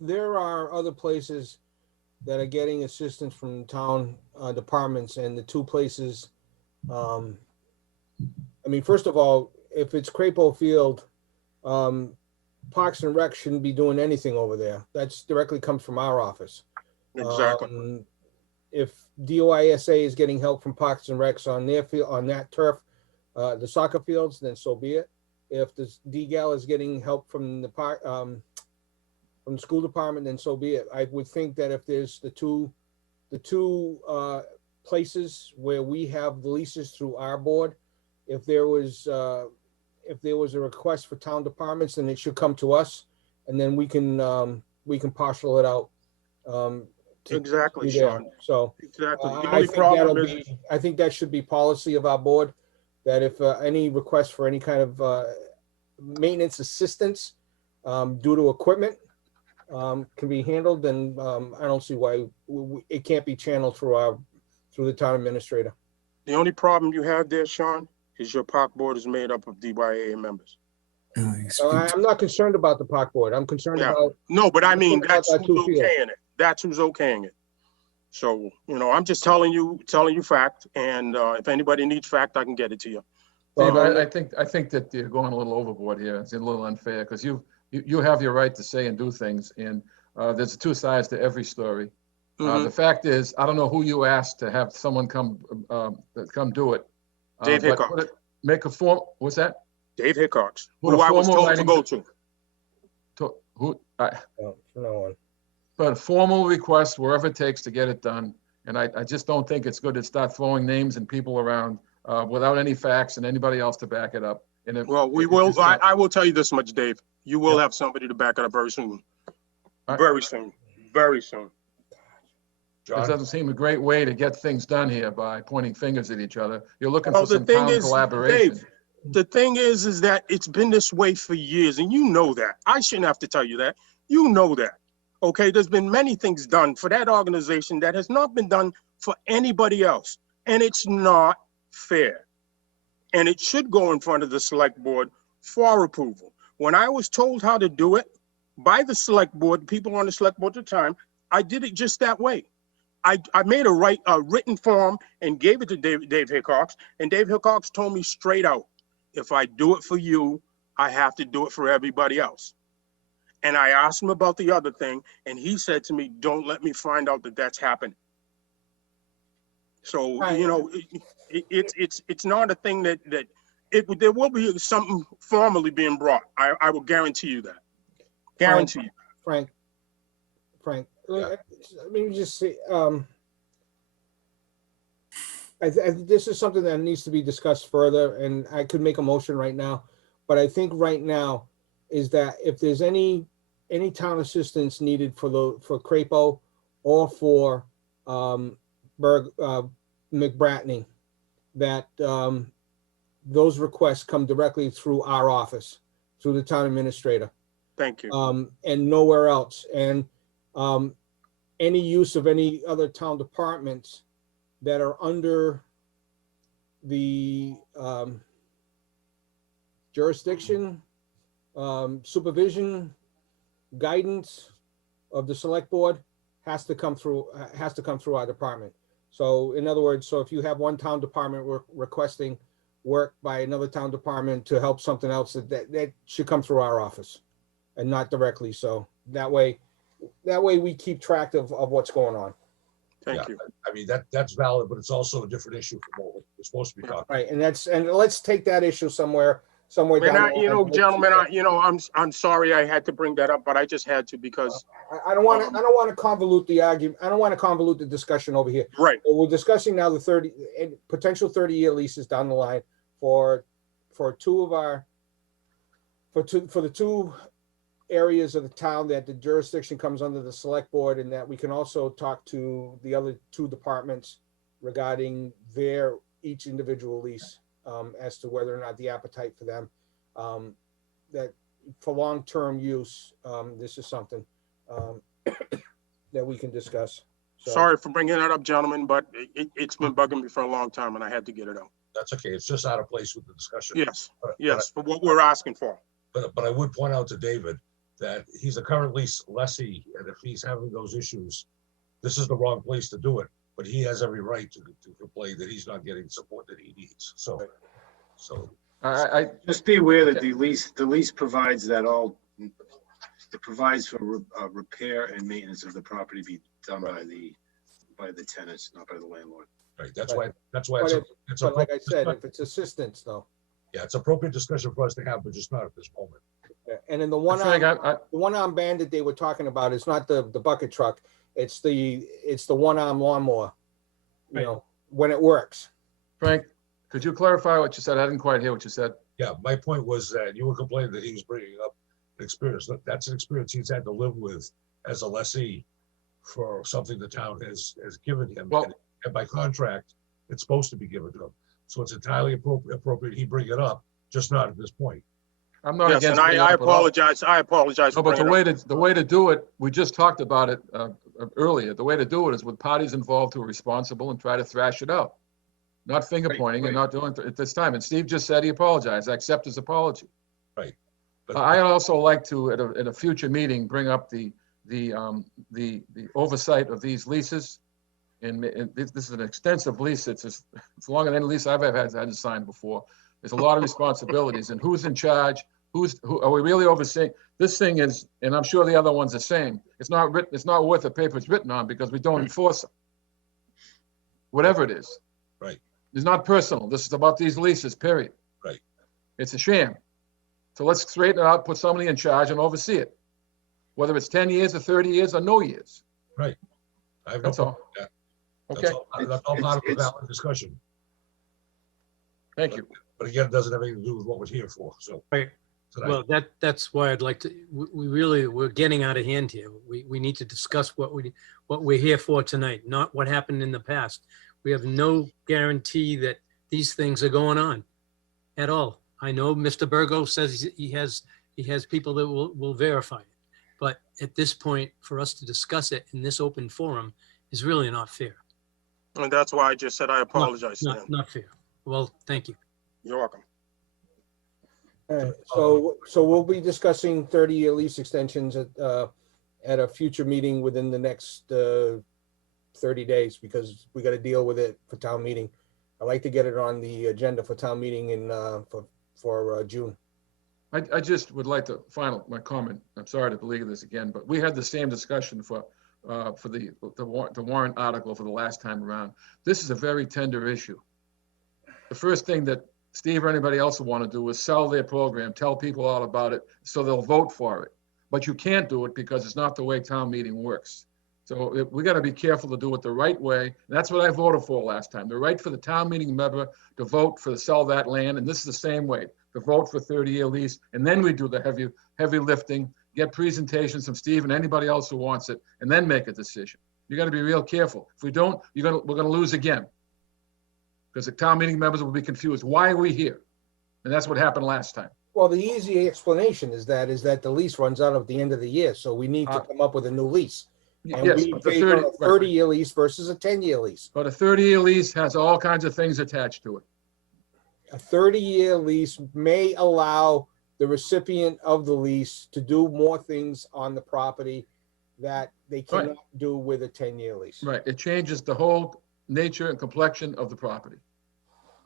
there are other places that are getting assistance from town departments, and the two places, first of all, if it's Crapo Field, Parks and Rec shouldn't be doing anything over there. That's directly comes from our office. Exactly. If DOISA is getting help from Parks and Recs on their field, on that turf, the soccer fields, then so be it. If the DGAL is getting help from the park, from the school department, then so be it. I would think that if there's the two places where we have the leases through our board, if there was a request for town departments, then it should come to us, and then we can partial it out. Exactly, be there. Sean. So Exactly. The I only think problem is, I think that should be policy of our board, that if any request for any kind of maintenance assistance due to equipment can be handled, then I don't see why it can't be channeled through the town administrator. The only problem you have there, Sean, is your park board is made up of DYAA members. I'm not concerned about the park board. I'm concerned Yeah. about. No, but I mean, About that's that who's two field. okaying it. That's who's okaying it. So, you know, I'm just telling you fact, and if anybody needs fact, I can get it to you. Dave, I think that you're going a little overboard here. It's a little unfair because you have your right to say and do things, and there's two sides to every story. The fact is, I don't know who you asked to have someone come do it. Dave but Hickox. Make a form. What's that? Dave Hickox, Put who a I was formal told to writing- go to. Who? No one. But a formal request wherever it takes to get it done. And I just don't think it's good to start throwing names and people around without any facts and anybody else to back it up. And Well, we will. I will tell you this much, Dave. You will have somebody to back it up very soon. Very soon. Very soon. It doesn't seem a great way to get things done here by pointing fingers at each other. You're looking Well, for the some thing town is, collaboration. Dave, the thing is that it's been this way for years, and you know that. I shouldn't have to tell you that. You know that. Okay, there's been many things done for that organization that has not been done for anybody else, and it's not fair. And it should go in front of the select board for approval. When I was told how to do it by the select board, people on the select board at the time, I did it just that way. I made a written form and gave it to Dave Hickox, and Dave Hickox told me straight out, if I do it for you, I have to do it for everybody else. And I asked him about the other thing, and he said to me, don't let me find out that that's happened. So, you know, it's not a thing that there will be something formally being brought. I will guarantee you that. Guarantee you. Frank, let me just say, this is something that needs to be discussed further, and I could make a motion right now, but I think right now is that if there's any town assistance needed for Crapo or for McBratney, that those requests come directly through our office, through the town administrator. Thank you. And nowhere else. And any use of any other town departments that are under the jurisdiction, supervision, guidance of the select board has to come through our department. So in other words, so if you have one town department requesting work by another town department to help something else, that should come through our office and not directly. So that way we keep track of what's going on. Thank you. I mean, that's valid, but it's also a different issue from what we're supposed to be talking. Right, and let's take that issue somewhere down And the you know, line. gentlemen, I'm sorry I had to bring that up, but I just had to because I don't want to convolute the argument. I don't want to convolute the discussion over here. right. But we're discussing now the potential 30-year leases down the line for the two areas of the town that the jurisdiction comes under the select board, and that we can also talk to the other two departments regarding their each individual lease, as to whether or not the appetite for them, that for long-term use, this is something that we can discuss. So, Sorry for bringing that up, gentlemen, but it's been bugging me for a long time and I had to get it out. That's okay. It's just out of place with the discussion. Yes, But- yes, for what we're asking for. But I would point out to David that he's a current lessee, and if he's having those issues, this is the wrong place to do it. But he has every right to complain that he's not getting the support that he needs. So Just be aware that the lease provides that it provides for repair and maintenance of the property be done by the tenants, not by the landlord. right, that's why it's but like I said, if it's assistance though, yeah, it's appropriate discussion for us to have, but just not at this moment. and in the I one-arm bandit they were talking about is not the bucket truck, it's the one-arm lawnmower, you know, when it works. Frank, could you clarify what you said? I didn't quite hear what you said. Yeah, my point was that you were complaining that he was bringing up an experience. Look, that's an experience he's had to live with as a lessee for something the town has given him. Well- And by contract, it's supposed to be given to him. So it's entirely appropriate he bring it up, just not at this point. I'm not Yes, against. and bringing I it up at all. apologize. I apologize No, for but the bringing it up. way to do it, we just talked about it earlier. The way to do it is with parties involved who are responsible and try to thrash it out. Not finger pointing and not doing it at this time. And Steve just said he apologized. I accept his apology. Right. I also like to, at a future meeting, bring up the oversight of these leases. And this is an extensive lease. It's longer than any lease I've ever had to sign before. There's a lot of responsibilities, and who's in charge? Who are we really overseeing? This thing is, and I'm sure the other one's the same. It's not written. It's not worth the paper it's written on because we don't enforce them. Whatever it is. Right. It's not personal. This is about these leases, period. Right. It's a sham. So let's straighten it out, put somebody in charge and oversee it. Whether it's 10 years or 30 years or no years. Right. I have no That's problem all. with that. Okay. That's all part of the valid discussion. Thank you. But again, it doesn't have anything to do with what we're here for, so. Right. tonight. Well, that's why I'd like to, we're getting out of hand here. We need to discuss what we're here for tonight, not what happened in the past. We have no guarantee that these things are going on at all. I know Mr. Burgo says he has people that will verify it. But at this point, for us to discuss it in this open forum is really not fair. And that's why I just said I apologize to him. Not fair. Well, thank you. You're welcome. All right, so we'll be discussing 30-year lease extensions at a future meeting within the next 30 days because we got to deal with it for town meeting. I'd like to get it on the agenda for town meeting in for June. I just would like to my comment. I'm sorry to believe this again, but we had the same discussion for the warrant article for the last time around. This is a very tender issue. The first thing that Steve or anybody else will want to do is sell their program, tell people all about it, so they'll vote for it. But you can't do it because it's not the way town meeting works. So we got to be careful to do it the right way. And that's what I voted for last time. The right for the town meeting member to vote for the sell that land. And this is the same way, to vote for 30-year lease. And then we do the heavy lifting, get presentations from Steve and anybody else who wants it, and then make a decision. You got to be real careful. If we don't, we're going to lose again. Because the town meeting members will be confused. Why are we here? And that's what happened last time. Well, the easy explanation is that the lease runs out at the end of the year, so we need to come up with a new lease. And Yes, we but the favor 30 a 30-year lease versus a 10-year lease. But a 30-year lease has all kinds of things attached to it. A 30-year lease may allow the recipient of the lease to do more things on the property that they cannot do with a 10-year lease. Right. It changes the whole nature and complexion of the property.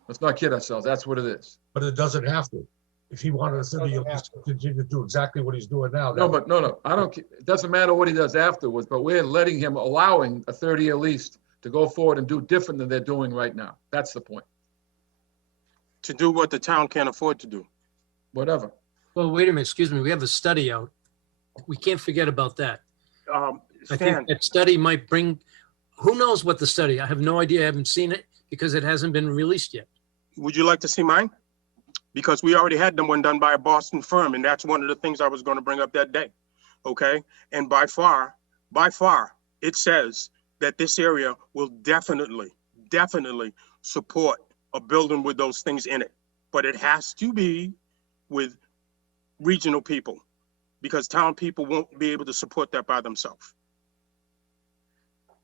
Let's not kid ourselves. That's what it is. But it doesn't have to. If he wanted a 30-year lease to continue to do exactly what he's doing now. No. I don't, it doesn't matter what he does afterwards, but we're letting him, allowing a 30-year lease to go forward and do different than they're doing right now. That's the point. To do what the town can't afford to do. Whatever. Well, wait a minute, excuse me. We have a study out. We can't forget about that. I Stan, think that study might bring, who knows what the study, I have no idea. I haven't seen it because it hasn't been released yet. would you like to see mine? Because we already had one done by a Boston firm, and that's one of the things I was going to bring up that day. Okay. And by far, it says that this area will definitely support a building with those things in it. But it has to be with regional people because town people won't be able to support that by themselves.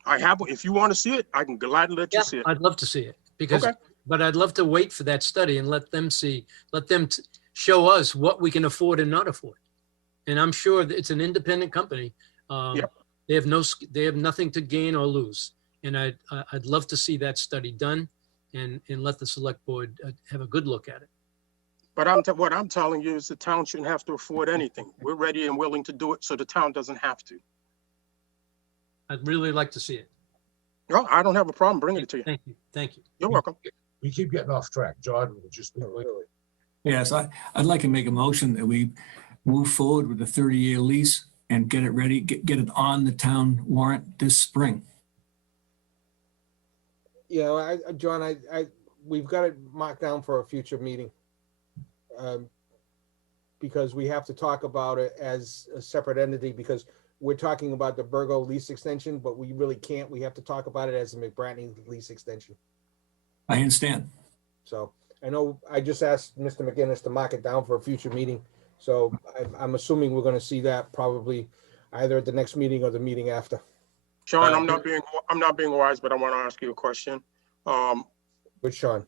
If you want to see it, I can gladly let you see it. I'd love to see it because, Okay. but I'd love to wait for that study and let them show us what we can afford and not afford. And I'm sure that it's an independent company. Yep. They have nothing to gain or lose. And I'd love to see that study done and let the select board have a good look at it. But what I'm telling you is the town shouldn't have to afford anything. We're ready and willing to do it so the town doesn't have to. I'd really like to see it. No, I don't have a problem bringing it to you. Thank you. Thank you. You're welcome. We keep getting off track. John, would you speak? Yes, I'd like to make a motion that we move forward with the 30-year lease and get it ready, get it on the town warrant this spring. Yeah, John, we've got it marked down for a future meeting. Because we have to talk about it as a separate entity because we're talking about the Burgo lease extension, but we really can't. We have to talk about it as a McBratney lease extension. I understand. So I know I just asked Mr. McGinnis to mark it down for a future meeting. So I'm assuming we're gonna see that probably either at the next meeting or the meeting after. Sean, I'm not being wise, but I want to ask you a question. With Sean.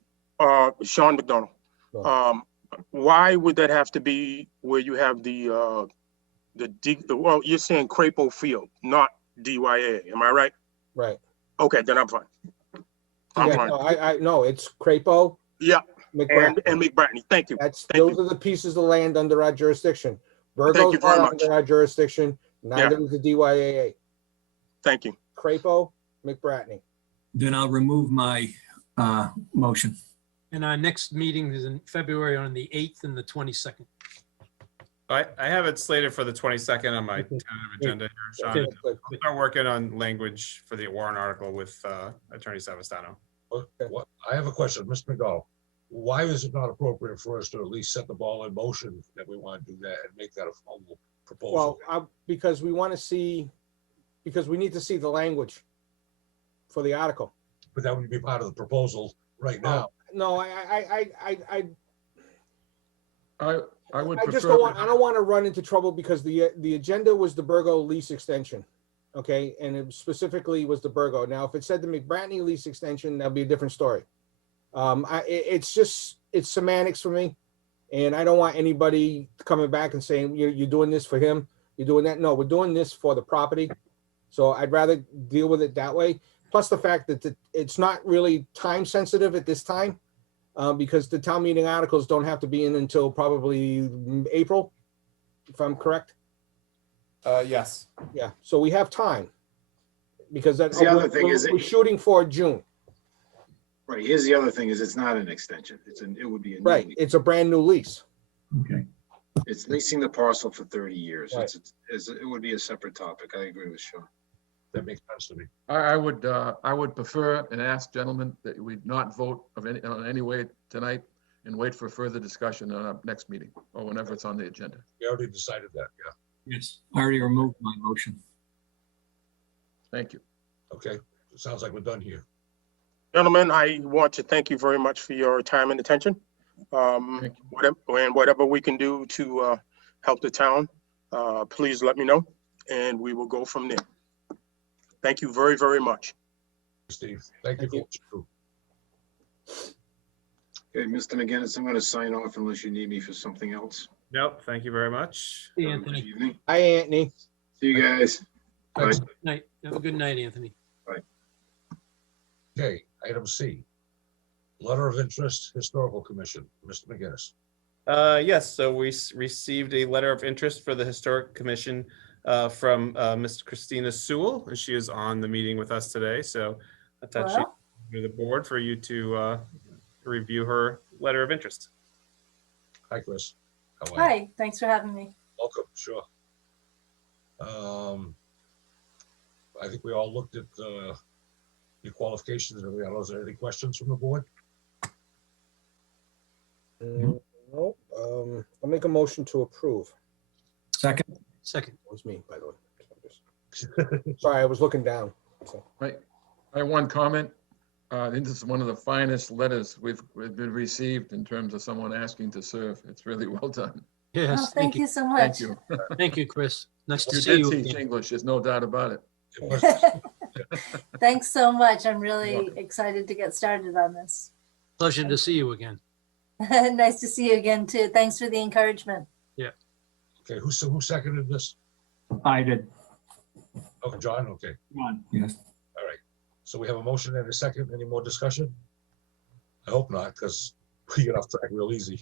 Sean McDonald. Oh. Why would that have to be where you have well, you're saying Crapo Field, not DYA, am I right? Right. Okay, then I'm fine. I'm Yeah, fine. no, I know it's Crapo. Yeah, McBratney. and McBratney, thank you. Those are the pieces of land under our jurisdiction. Thank Burgo's you very not much. under our jurisdiction, neither is the DYAA. Thank you. Crapo, McBratney. Then I'll remove my motion. And our next meeting is in February on the 8th and the 22nd. I have it slated for the 22nd on my tentative agenda here, Sean. Okay. I'll start working on language for the warrant article with Attorney Savastano. I have a question, Mr. McDonald. Why is it not appropriate for us to at least set the ball in motion that we want to do that and make that a formal proposal? Well, because we want to see, because we need to see the language for the article. But that would be part of the proposal right now. No, I would I just prefer. don't want, I don't want to run into trouble because the agenda was the Burgo lease extension. Okay, and it specifically was the Burgo. Now, if it said the McBratney lease extension, that'd be a different story. It's semantics for me. And I don't want anybody coming back and saying, you're doing this for him, you're doing that. No, we're doing this for the property. So I'd rather deal with it that way. Plus the fact that it's not really time sensitive at this time. Because the town meeting articles don't have to be in until probably April, if I'm correct. Yes. Yeah, so we have time. Because that's, The other thing is we're shooting for June. Right, here's the other thing is it's not an extension. It would be a new Right, lease. it's a brand new lease. Okay. It's leasing the parcel for 30 years. Right. It would be a separate topic. I agree with Sean. That makes sense to me. I would prefer and ask gentlemen that we not vote on any way tonight and wait for further discussion on our next meeting or whenever it's on the agenda. We already decided that, yeah. Yes. I already removed my motion. Thank you. Okay, it sounds like we're done here. Gentlemen, I want to thank you very much for your time and attention. Whatever we can do to help the town, please let me know and we will go from there. Thank you very, very much. Steve, thank you for what you do. Okay, Mr. McGinnis, I'm going to sign off unless you need me for something else. Nope, thank you very much. Hey, Have a good Anthony. evening. Hi, Anthony. See you guys. Bye. Thanks. Night. Have a good night, Anthony. Okay, item C. Letter of interest, Historical Commission, Mr. McGinnis. Yes, so we received a letter of interest for the Historic Commission from Ms. Christina Sewell, and she is on the meeting with us today. So I thought she'd to the board for you to review her letter of interest. Hi, Chris. How are you? Hi, thanks for having me. Welcome, sure. I think we all looked at your qualifications. Is there any questions from the board? No, I'll make a motion to approve. Second. Second. That was me, by the way. Sorry, I was looking down. So. Right. I have one comment. I think this is one of the finest letters we've been received in terms of someone asking to serve. It's really well done. Yes, Oh, thank you so much. Thank you. Thank you, Chris. Nice to You see did you teach again. English, there's no doubt about it. It was- Thanks so much. I'm really excited to get started on this. Pleasure to see you again. Nice to see you again too. Thanks for the encouragement. Okay, who seconded this? I did. Oh, John, okay. Yes. All right. So we have a motion and a second. Any more discussion? I hope not, because we get off track real easy.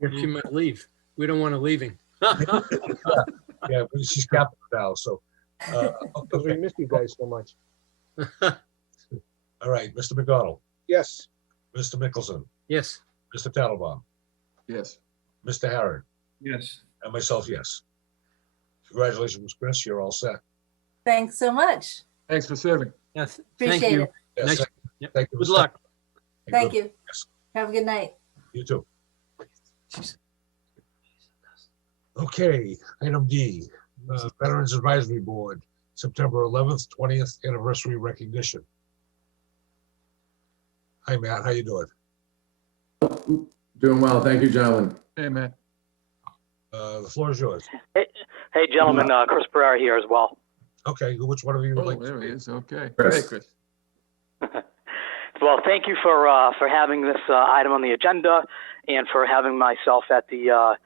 You might leave. We don't want to leaving. Yeah, but she's captain now, so. Because we Okay. missed you guys so much. All right, Mr. McDonald, Yes. Mr. Mickelson, Yes. Mr. Tattlebaum, Yes. Mr. Harron, Yes. and myself, yes. Congratulations, Chris, you're all set. Thanks so much. Thanks for serving. Yes. Thank Appreciate you. it. Yes, Nice- thank- Yep. thank you. Good Mr. luck. Thank you. Yes. Have a good night. You too. Okay, item D, Veterans Advisory Board, September 11th, 20th anniversary recognition. Hi, Matt, how you doing? Doing well. Thank you, gentlemen. Hey, man. The floor is yours. Hey, gentlemen, Chris Pereira here as well. Okay, which one of you would Oh, like? there he is. Okay. Chris. Hey, Chris. Well, thank you for having this item on the agenda and for having myself at the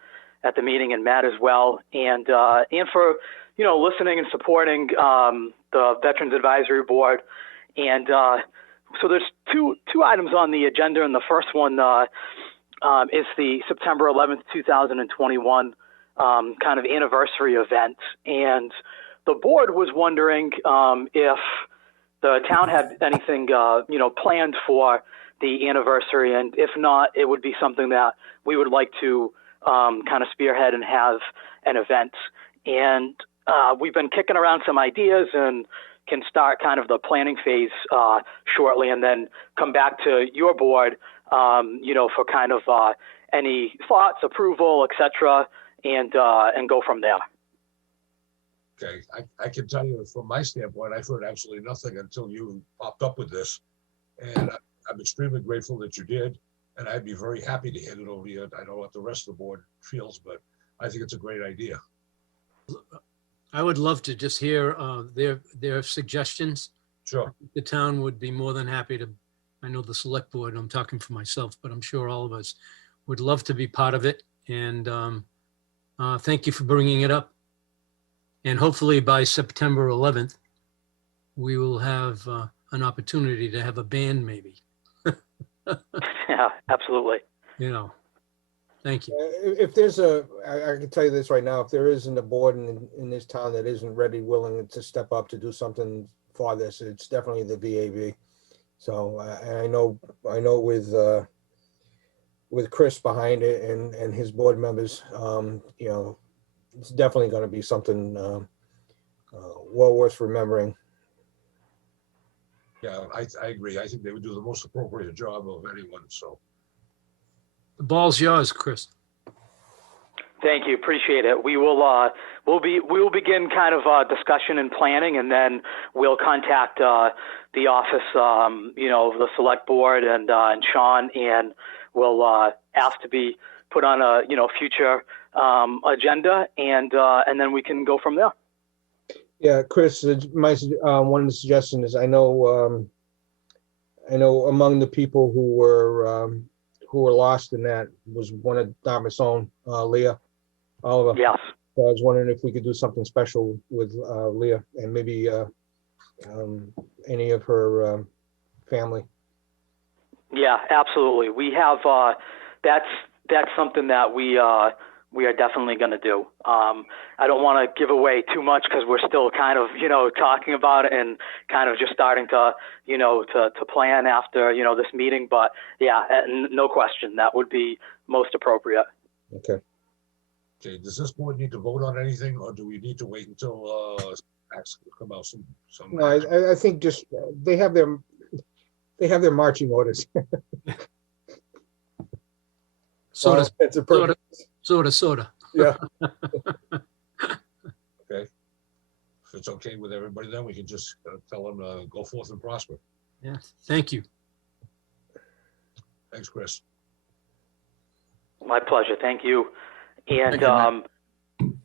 meeting and Matt as well, and for listening and supporting the Veterans Advisory Board. And so there's two items on the agenda, and the first one is the September 11th, 2021 kind of anniversary event. And the board was wondering if the town had anything, planned for the anniversary, and if not, it would be something that we would like to kind of spearhead and have an event. And we've been kicking around some ideas and can start kind of the planning phase shortly, and then come back to your board, for kind of any thoughts, approval, etc., and go from there. Okay, I can tell you from my standpoint, I've heard absolutely nothing until you popped up with this. And I'm extremely grateful that you did. And I'd be very happy to hand it over to you. I don't know what the rest of the board feels, but I think it's a great idea. I would love to just hear their suggestions. Sure. The town would be more than happy to, I know the select board, I'm talking for myself, but I'm sure all of us would love to be part of it. And thank you for bringing it up. And hopefully by September 11th, we will have an opportunity to have a band maybe. Yeah, absolutely. Thank you. If there's I can tell you this right now, if there isn't a board in this town that isn't ready, willing to step up to do something for this, it's definitely the VAB. So I know with Chris behind it and his board members, it's definitely going to be something well worth remembering. Yeah, I agree. I think they would do the most appropriate job of anyone, so. The ball's yours, Chris. Thank you, appreciate it. We will begin kind of discussion and planning, and then we'll contact the office, the select board and Sean, and we'll ask to be put on a future agenda, and then we can go from there. Yeah, Chris, my one of the suggestions is I know among the people who were lost in that was one of Dartmouth's own, Leah Oliver. Yes. So I was wondering if we could do something special with Leah and maybe any of her family. Yeah, absolutely. We have that's something that we are definitely going to do. I don't want to give away too much because we're still kind of talking about it and kind of just starting to to plan after this meeting. But yeah, no question, that would be most appropriate. Okay. Okay, does this board need to vote on anything, or do we need to wait until come out some? No, I think just they have their marching orders. Sort of. It's a perfect. Sort of. Yeah. Okay. If it's okay with everybody, then we can just tell them to go forth and prosper. Yeah. Thank you. Thanks, Chris. My pleasure. Thank you. And Thank you,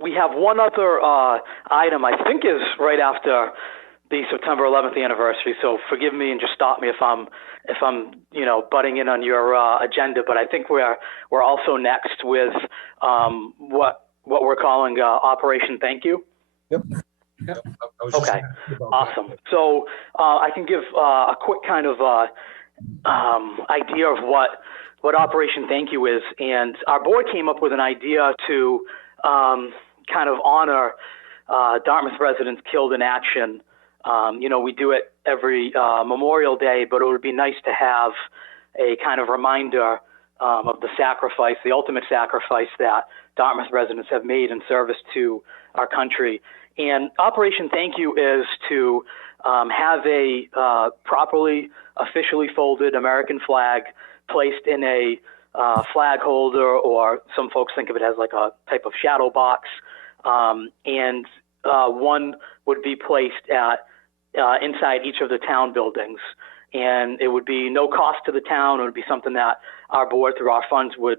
we have one other item, I think is right after the September 11th anniversary. So forgive me and just stop me if I'm butting in on your agenda. But I think we're also next with what we're calling Operation Thank You. Yep. Okay. Awesome. So I can give a quick kind of idea of what Operation Thank You is. And our board came up with an idea to kind of honor Dartmouth residents killed in action. We do it every Memorial Day, but it would be nice to have a kind of reminder of the sacrifice, the ultimate sacrifice that Dartmouth residents have made in service to our country. And Operation Thank You is to have a properly, officially folded American flag placed in a flag holder, or some folks think of it as like a type of shadow box. And one would be placed at inside each of the town buildings. and it would be no cost to the town. It would be something that our board through our funds would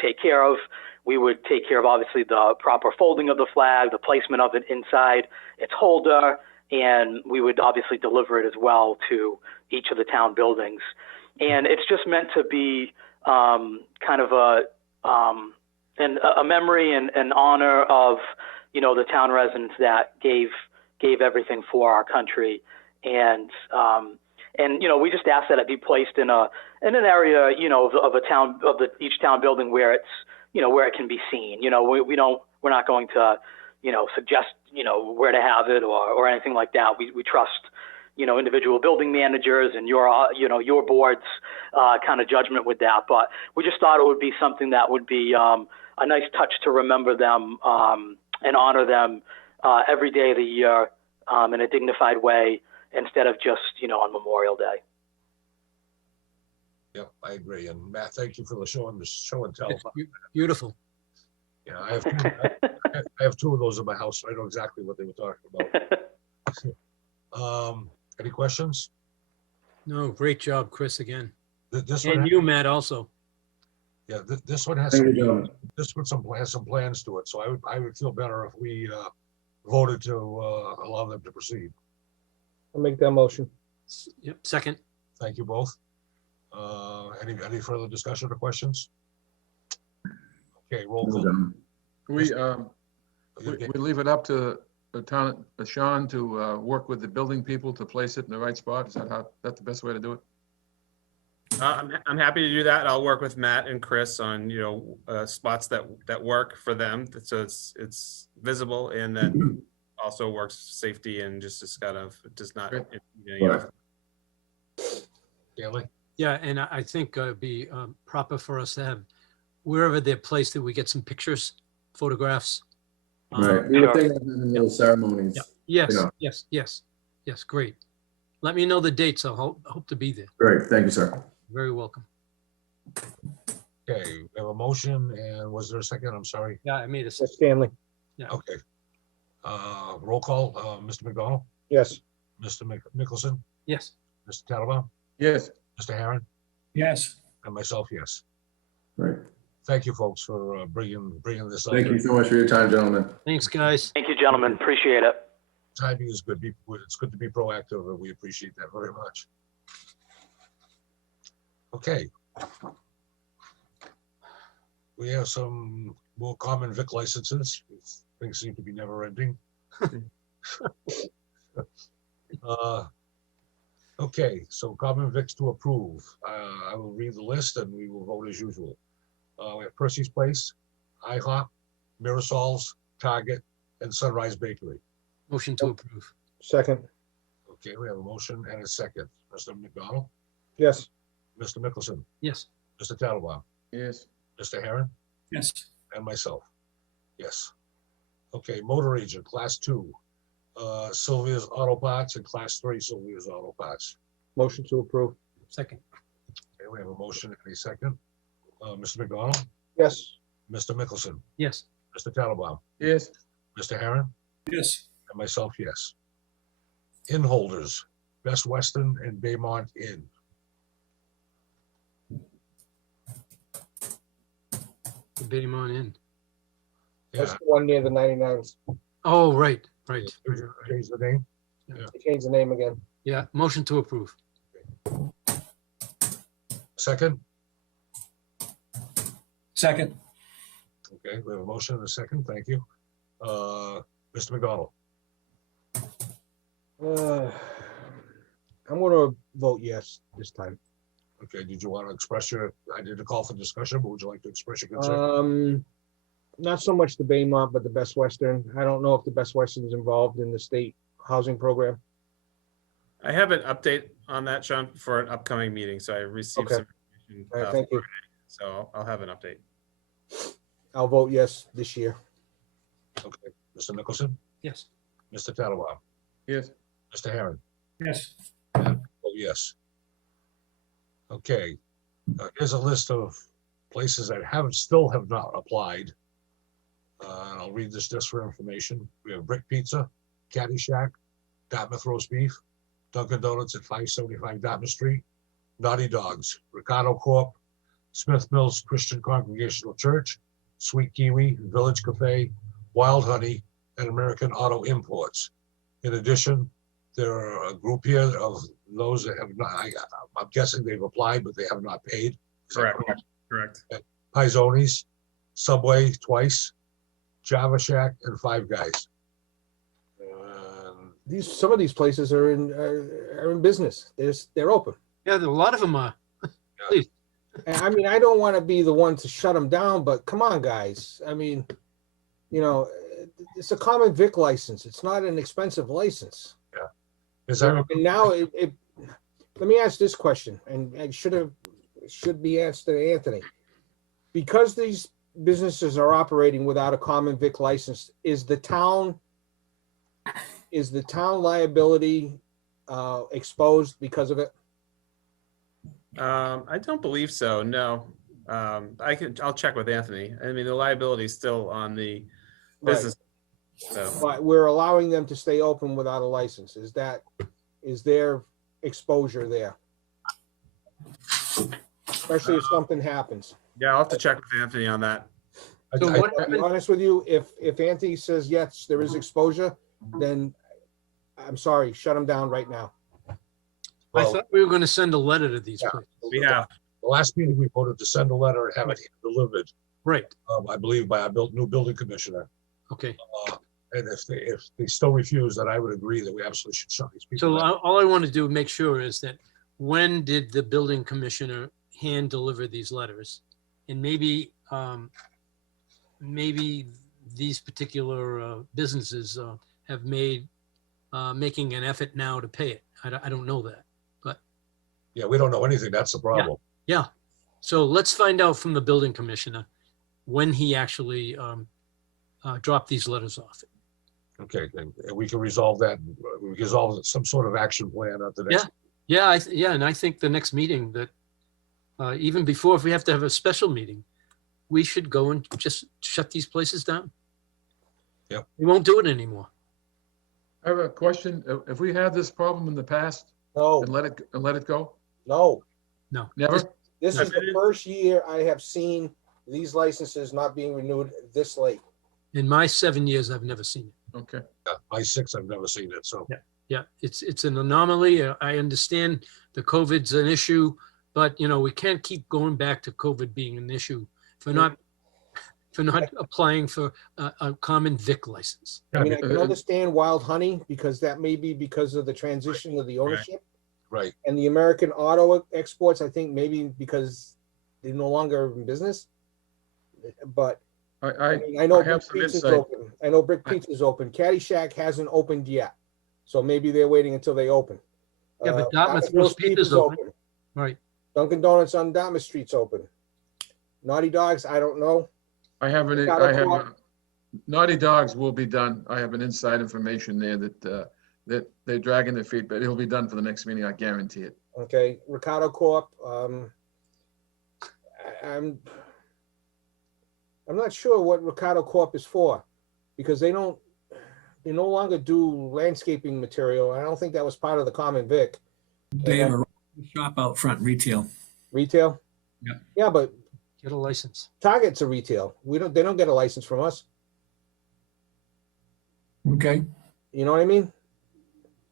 take care of. We would take care of obviously the proper folding of the flag, the placement of it inside its holder, and we would obviously deliver it as well to each of the town buildings. And it's just meant to be kind of a memory and honor of, the town residents that gave everything for our country. And we just ask that it be placed in an area, of a town, each town building where it's, where it can be seen. We're not going to, suggest, where to have it or anything like that. We trust, individual building managers and your board's kind of judgment with that. But we just thought it would be something that would be a nice touch to remember them and honor them every day of the year in a dignified way instead of just, on Memorial Day. Yeah, I agree. And Matt, thank you for the show and tell. It's beautiful. Yeah, I have two of those in my house, so I know exactly what they were talking about. Any questions? No, great job, Chris, again. This And one, you, Matt, also. yeah, this one has Thank you, some, gentlemen. this one has some plans to it, so I would feel better if we voted to allow them to proceed. I'll make that motion. Yep, second. Thank you both. Any further discussion or questions? Okay, roll No, call. gentlemen. We leave it up to the town, Sean, to work with the building people to place it in the right spot? Is that the best way to do it? I'm happy to do that. I'll work with Matt and Chris on, spots that work for them. So it's visible and then also works safety and just kind of does not, Right. Stanley? Yeah, and I think it'd be proper for us to have, wherever they're placed, that we get some pictures, photographs. Right. We were thinking of having little ceremonies. Yeah. Yes, you know. yes, great. Let me know the dates. I'll hope to be there. Great. Thank you, sir. Very welcome. Okay, we have a motion, and was there a second? I'm sorry. Yeah, I made a Yes, second. Stanley. Okay. Roll call, Mr. McDonald, Yes. Mr. Mickelson, Yes. Mr. Tattelbaum, Yes. Mr. Herron, Yes. and myself, yes. Right. Thank you, folks, for bringing this up. Thank you so much for your time, gentlemen. Thanks, guys. Thank you, gentlemen. Appreciate it. Timing is good. It's good to be proactive, and we appreciate that very much. Okay. We have some more common vic licenses. Things seem to be never ending. Okay, so common vics to approve. I will read the list and we will vote as usual. We have Percy's Place, IHOP, Mirasol's, Target, and Sunrise Bakery. Motion to approve. Second. Okay, we have a motion and a second. Mr. McDonald, Yes. Mr. Mickelson, Yes. Mr. Tattelbaum, Yes. Mr. Herron, Yes. and myself. Yes. Okay, motor agent, class 2, Sylvia's Auto Parts, and class 3, Sylvia's Auto Parts. Motion to approve. Second. Okay, we have a motion and a second. Mr. McDonald, Yes. Mr. Mickelson, Yes. Mr. Tattelbaum, Yes. Mr. Herron, Yes. and myself, yes. Inn holders, Best Western and Baymont Inn. Bid him on in. That's Yeah, the one near the 99s. Oh, right. change the name. They changed the name again. Yeah, motion to approve. Second, Second. okay, we have a motion and a second, thank you. Mr. McDonald, I'm gonna vote yes this time. okay, did you want to express I did a call for discussion, but would you like to express your concern? Not so much the Baymont, but the Best Western. I don't know if the Best Western is involved in the state housing program. I have an update on that, Sean, for an upcoming meeting. So I received Okay. some information. All right, thank you. So I'll have an update. I'll vote yes this year. Okay, Mr. Mickelson, Yes. Mr. Tattelbaum, Yes. Mr. Herron, Yes. oh, yes. Okay, here's a list of places that still have not applied. I'll read this just for information. We have Brick Pizza, Caddy Shack, Dartmouth Roast Beef, Dunkin' Donuts at 575 Dartmouth Street, Naughty Dogs, Ricardo Corp., Smith Mills Christian Congregational Church, Sweet Kiwi, Village Cafe, Wild Honey, and American Auto Imports. In addition, there are a group here of those that have not, I'm guessing they've applied, but they have not paid. Correct. Correct. Pizonis, Subway twice, Java Shack, and Five Guys. Some of these places are in business. They're open. Yeah, a lot of them are. And I mean, I don't want to be the one to shut them down, but come on, guys. I mean, you know, it's a common vic license. It's not an expensive license. Yeah. Is that And now let me ask this question, and it should be asked to Anthony. Because these businesses are operating without a common vic license, is the town liability exposed because of it? I don't believe so. No. I'll check with Anthony. I mean, the liability is still on the business. So. But we're allowing them to stay open without a license. Is there exposure there? Especially if something happens. Yeah, I'll have to check with Anthony on that. So to be honest with you, if Anthony says yes, there is exposure, then I'm sorry, shut him down right now. I thought we were going to send a letter to these places. We have. The last meeting, we voted to send a letter and have it delivered. Right. I believe by our new building commissioner. Okay. And if they still refuse, then I would agree that we absolutely should shut these people So down. all I want to do, make sure, is that when did the building commissioner hand deliver these letters? And maybe these particular businesses have making an effort now to pay it. I don't know that, but Yeah, we don't know anything. That's the problem. yeah. So let's find out from the building commissioner when he actually dropped these letters off. Okay, then we can resolve that. We can resolve some sort of action plan at the next. Yeah, and I think the next meeting that even before, if we have to have a special meeting, we should go and just shut these places down. Yep. We won't do it anymore. I have a question. Have we had this problem in the past No, and let it go? no. No. Never? This is the first year I have seen these licenses not being renewed this late. In my 7 years, I've never seen it. Okay. By 6, I've never seen it. So Yeah, it's an anomaly. I understand the COVID's an issue, but we can't keep going back to COVID being an issue for not applying for a common vic license. I mean, I can understand Wild Honey because that may be because of the transition of the ownership. right. And the American Auto Exports, I think maybe because they're no longer in business. But I know Brick Pizza's open. I know Brick Pizza's open. Caddyshack hasn't opened yet. So maybe they're waiting until they open. Yeah, but Dartmouth Roast Pizza's open. Right. Dunkin' Donuts on Dartmouth Street's open. Naughty Dogs, I don't know. Naughty Dogs will be done. I have an inside information there that they're dragging their feet, but it'll be done for the next meeting. I guarantee it. Okay, Ricardo Corp. I'm not sure what Ricardo Corp is for, because they no longer do landscaping material. I don't think that was part of the common vic. They have a shop out front, retail. Retail? Yeah. Yeah, but Get a license. Target's a retail. They don't get a license from us. Okay. You know what I mean?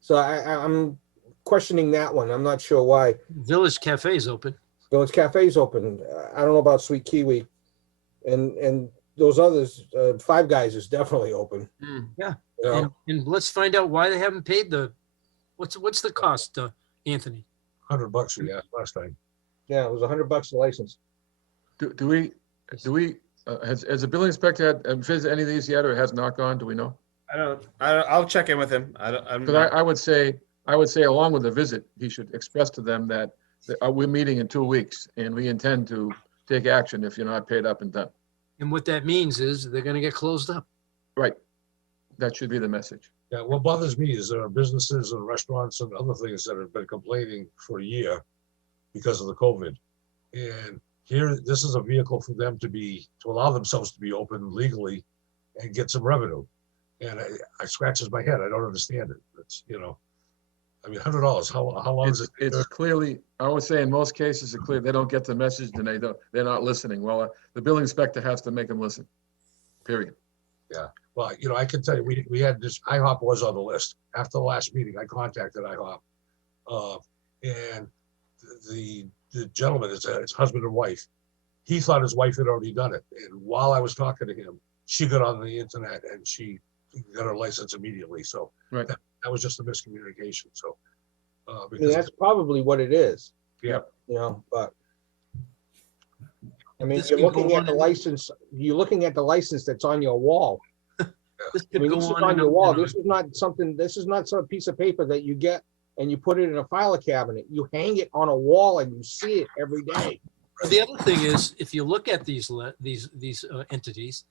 So I'm questioning that one. I'm not sure why. Village Cafe's open. Village Cafe's open. I don't know about Sweet Kiwi. And those others, Five Guys is definitely open. Yeah. You know? And let's find out why they haven't paid what's the cost, Anthony? $100 we asked last time. Yeah, it was $100 a license. Has the building inspector had visited any of these yet, or has not gone? Do we know? I'll check in with him. Because I would say along with the visit, he should express to them that we're meeting in 2 weeks and we intend to take action if you're not paid up and done. And what that means is they're going to get closed up. Right. That should be the message. Yeah, what bothers me is there are businesses and restaurants and other things that have been complaining for a year because of the COVID. And here, this is a vehicle for them to allow themselves to be open legally and get some revenue. And I scratches my head. I don't understand it. It's, I mean, $100, how long is it? It's clearly, I would say in most cases, it's clear, they don't get the message and they're not listening. Well, the building inspector has to make them listen, period. Yeah, well, you know, I can tell you, we had this, IHOP was on the list. After the last meeting, I contacted IHOP. And the gentleman, it's husband and wife. He thought his wife had already done it. And while I was talking to him, she got on the internet and she got her license immediately. So Right. that was just a miscommunication. So, I mean, because, that's probably what it is, yeah, you know, but. I mean, This you're could go looking at on the and- license, you're looking at the license that's on your wall. This I could mean, go this is on on and your on wall. and on. This is not some piece of paper that you get and you put it in a file cabinet. You hang it on a wall and you see it every day. The other thing is, if you look at these entities,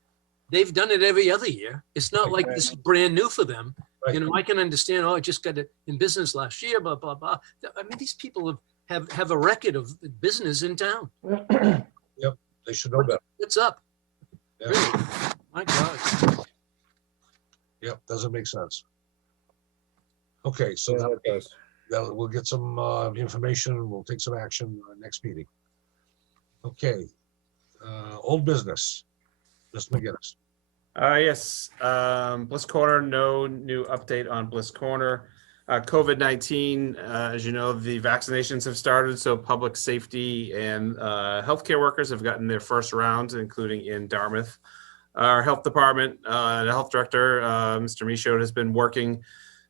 they've done it every other year. It's not like this is brand new for them. You know, I can understand, oh, I just got it in business last year, blah, blah, blah. I mean, these people have a record of business in town. Yep, they should know better. What's up? Yeah. Really? My God. Yep, doesn't make sense. Okay, so Yeah, it does. we'll get some information and we'll take some action next meeting. Okay, old business, Mr. McGinnis. Yes, Bliss Corner, no new update on Bliss Corner. COVID-19, as you know, the vaccinations have started, so public safety and healthcare workers have gotten their first rounds, including in Dartmouth. Our health department, the health director, Mr. Michaud, has been working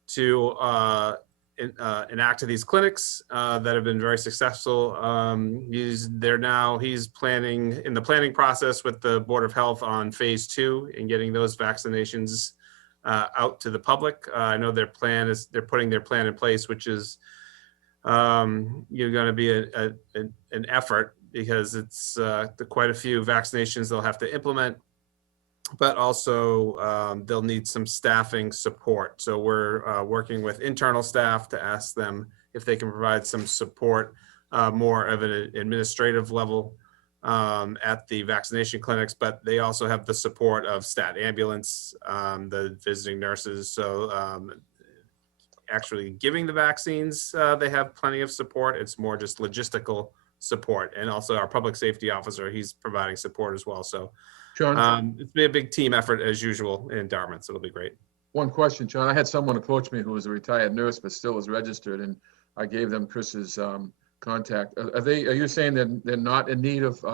to enact these clinics that have been very successful. He's planning in the planning process with the Board of Health on phase 2 and getting those vaccinations out to the public. I know they're putting their plan in place, which is going to be an effort because it's quite a few vaccinations they'll have to implement, but also they'll need some staffing support. So we're working with internal staff to ask them if they can provide some support, more of an administrative level at the vaccination clinics, but they also have the support of stat ambulance, the visiting nurses. So actually giving the vaccines, they have plenty of support. It's more just logistical support. And also our public safety officer, he's providing support as well. So John, it's been a big team effort as usual in Dartmouth, so it'll be great. one question, John. I had someone approach me who was a retired nurse, but still is registered, and I gave them Chris's contact. Are you saying that they're not in need of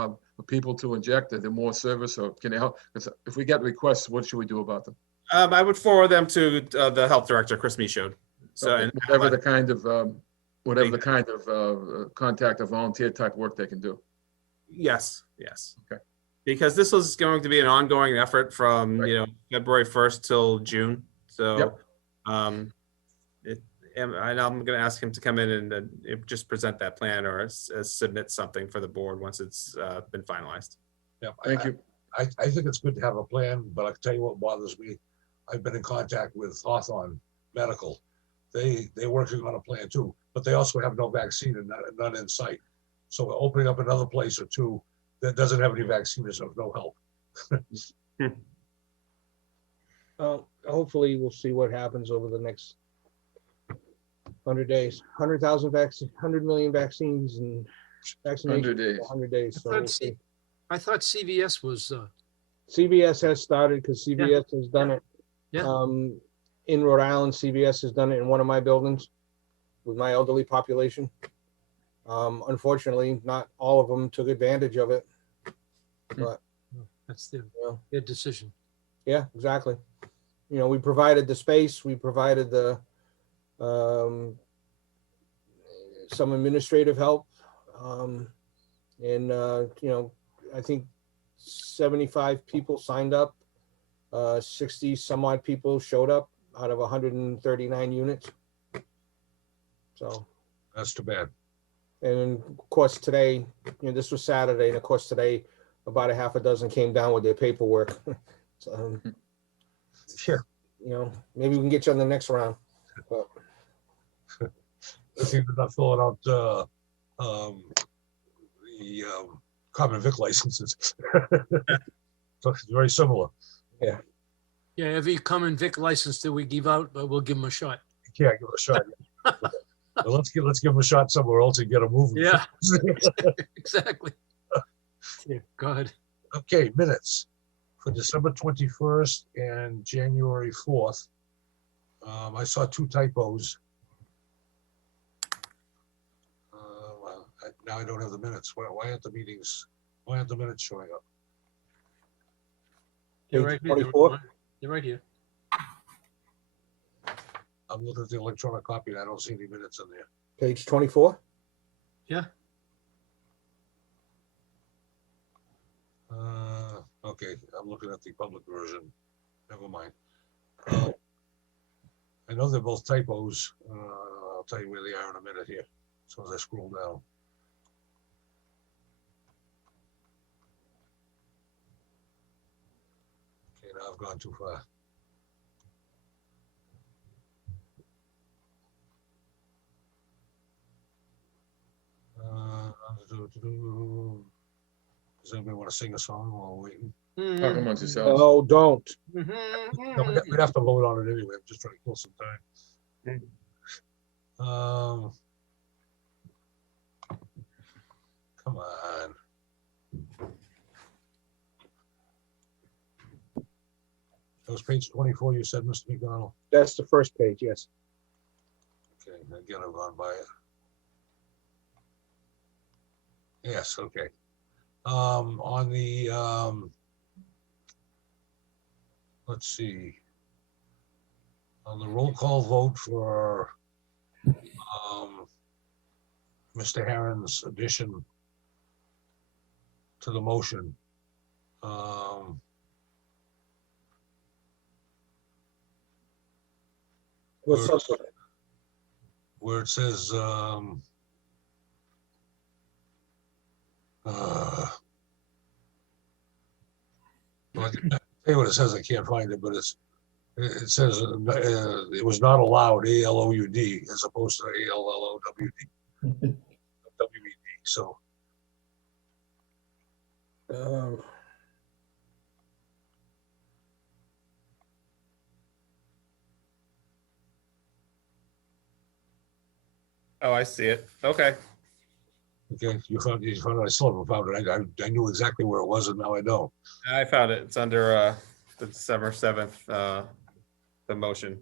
people to inject? That they're more service, or can they help? Because if we get requests, what should we do about them? I would forward them to the health director, Chris Michaud. So Okay, and whatever the kind of contact or volunteer type work they can do. yes. Okay. Because this was going to be an ongoing effort from Right. February 1st till June. So Yep. and I'm going to ask him to come in and just present that plan or submit something for the board once it's been finalized. Yeah, Thank you. I think it's good to have a plan, but I'll tell you what bothers me. I've been in contact with Hawthorne Medical. They're working on a plan too, but they also have no vaccine and none in sight. So we're opening up another place or two that doesn't have any vaccine is of no help. Hopefully we'll see what happens over the next 100 days, 100 million vaccines and vaccinations. 100 days. 100 days. So we'll see. I thought CVS was, CVS has started because CVS has done it. Yeah. In Rhode Island, CVS has done it in one of my buildings with my elderly population. Unfortunately, not all of them took advantage of it. But that's their yeah, decision. yeah, exactly. You know, we provided the space, we provided the some administrative help, and you know, I think 75 people signed up. 60 some odd people showed up out of 139 units. So That's too bad. and of course today, you know, this was Saturday, and of course today about a half a dozen came down with their paperwork. So, Sure. you know, maybe we can get you on the next round. But I think they're not filling out the common vic licenses. So it's very similar. Yeah, every common vic license that we give out, we'll give them a shot. You can't give it a shot. Well, let's give them a shot somewhere else and get them moving. Yeah. Exactly. Yeah, go ahead. Okay, minutes for December 21st and January 4th. I saw 2 typos. Well, now I don't have the minutes. Why aren't the minutes showing up? They're Page right here. 24? They're right here. I'm looking at the electronic copy and I don't see any minutes in there. Page 24? Yeah. Okay, I'm looking at the public version. Never mind. I know they're both typos. I'll tell you where they are in a minute here. As soon as I scroll down. Okay, now I've gone too far. Does anybody want to sing a song while we're waiting? Talk amongst yourselves. Oh, don't. No, we'd have to vote on it anyway. I'm just trying to kill some time. Come on. That was page 24, you said, Mr. McDonald? That's the first page, yes. Okay, again, I've gone by it. Yes, okay. On the, let's see. On the roll call vote for Mr. Herron's addition to the motion. What's up with it? Where it says, well, I can tell you what it says. I can't find it, but it says it was not allowed, ALOUD, as opposed to ALLOWD. WED. So Oh, I see it. Okay. okay, you found it. I still haven't found it. I knew exactly where it was, and now I don't. I found it. It's under the December 7th, the motion.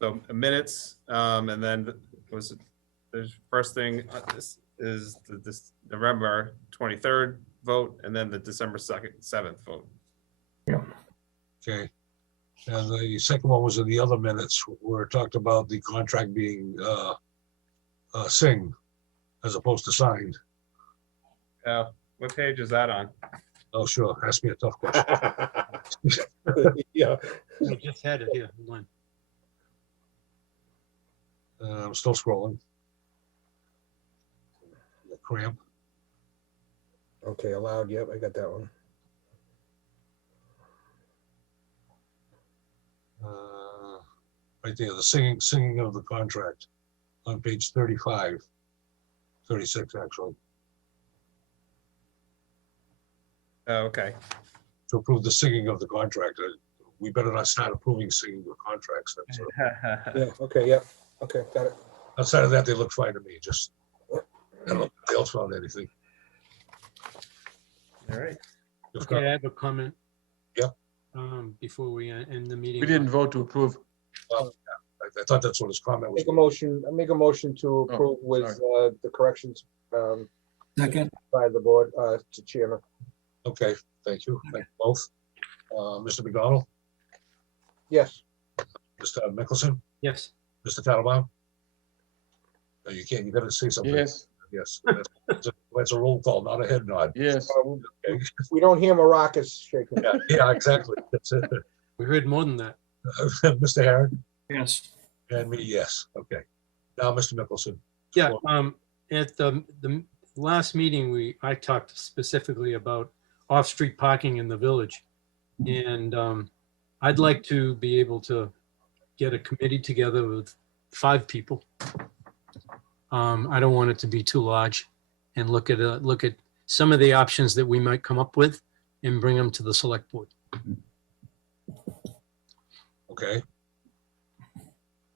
So minutes, and then there's first thing, this is this November 23rd vote, and then the December 7th vote. Okay. And the second one was in the other minutes where it talked about the contract being sing as opposed to signed. What page is that on? Oh, sure. Ask me a tough question. Yeah. I just had it here. Hold on. I'm still scrolling. The cramp. Okay, allowed. Yep, I got that one. Right there, the singing of the contract on page 35, 36 actually. Oh, okay. To approve the singing of the contract. We better not start approving singing of contracts. That's Yeah, okay, yep. Okay, got it. outside of that, they look fine to me. Just, I don't know if anybody else found anything. All right. If Okay, I not, have a comment. Yeah. Before we end the meeting. We didn't vote to approve. well, I thought that's what his comment was. I make a motion to approve with the corrections Second, by the board to chairman. Okay, thank you. Thank you both. Mr. McDonald, Yes. Mr. Mickelson, Yes. Mr. Tattelbaum? No, you can't, you gotta say something. Yes, Yes, that's a roll call, not a head nod. yes. Okay. We don't hear maracas shaking. Yeah, exactly. That's it. We heard more than that. Mr. Herron, yes. and me, yes. Okay. Now, Mr. Mickelson. Yeah, at the last meeting, I talked specifically about off-street parking in the village. And I'd like to be able to get a committee together with 5 people. I don't want it to be too large, and look at some of the options that we might come up with and bring them to the select board. Okay.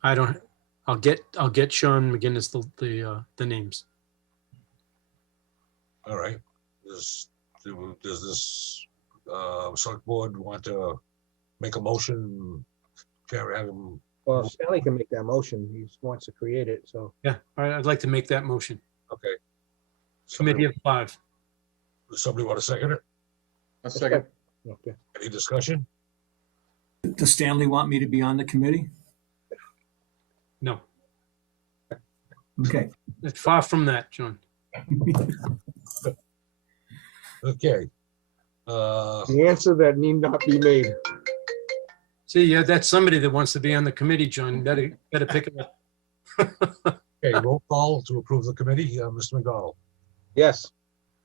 I don't, I'll get Sean McGinnis the names. All right. Does this select board want to make a motion? Carry have him. Well, Stanley can make that motion. He wants to create it, so. Yeah, all right, I'd like to make that motion. Okay. Committee of 5. Does somebody want to second it? A second. Okay. Any discussion? Does Stanley want me to be on the committee? No, Okay. it's far from that, John. Okay. The answer that need not be made. See, yeah, that's somebody that wants to be on the committee, John. Better pick it up. Okay, roll call to approve the committee. Mr. McDonald, Yes.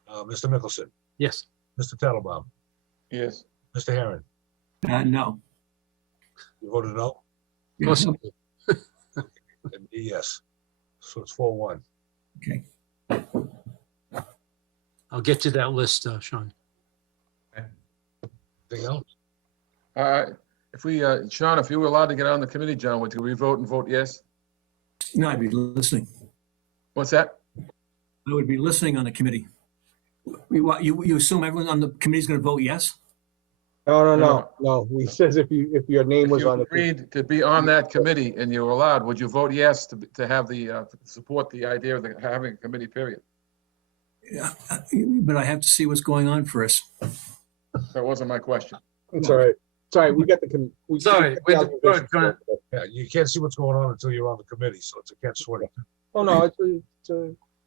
Mr. Mickelson, Yes. Mr. Tattelbaum, Yes. Mr. Herron. No. You voted no? Of course. And me, yes. So it's 4-1. Okay. I'll get you that list, Sean. Anything else? If we, Sean, if you were allowed to get on the committee, John, would you re-vote and vote yes? No, I'd be listening. What's that? I would be listening on the committee. You assume everyone on the committee is going to vote yes? No. He says if your name If was you on the. agreed to be on that committee and you were allowed, would you vote yes to have the, support the idea of having a committee period? Yeah, but I have to see what's going on first. That wasn't my question. It's all right. Sorry, we got the. Sorry, good, John. Yeah, you can't see what's going on until you're on the committee, so it's a catch-22. Oh, no, it's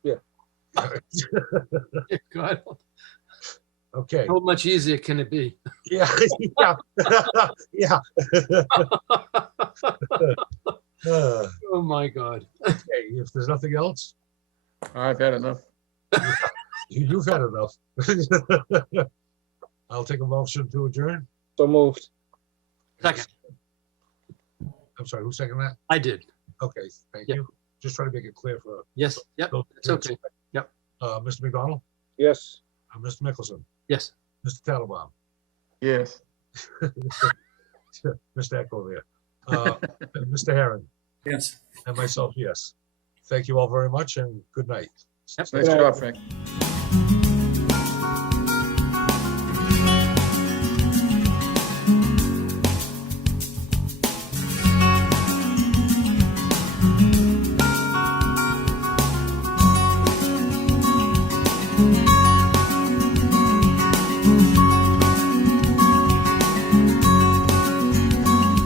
yeah. God, Okay. how much easier can it be? Yeah, yeah. Oh, my God. Okay, if there's nothing else, I've had enough. you've had enough. I'll take a motion to adjourn. So moved. Second, I'm sorry, who seconded that? I did. Okay, thank Yeah. you. Just trying to make it clear for. Yes, yep, it's okay. Yep. Mr. McDonald, Yes. Mr. Mickelson, Yes. Mr. Tattelbaum, Yes. Mr. Echo there, Mr. Herron, Yes. and myself, yes. Thank you all very much and good night. Yep. Nice job, Frank.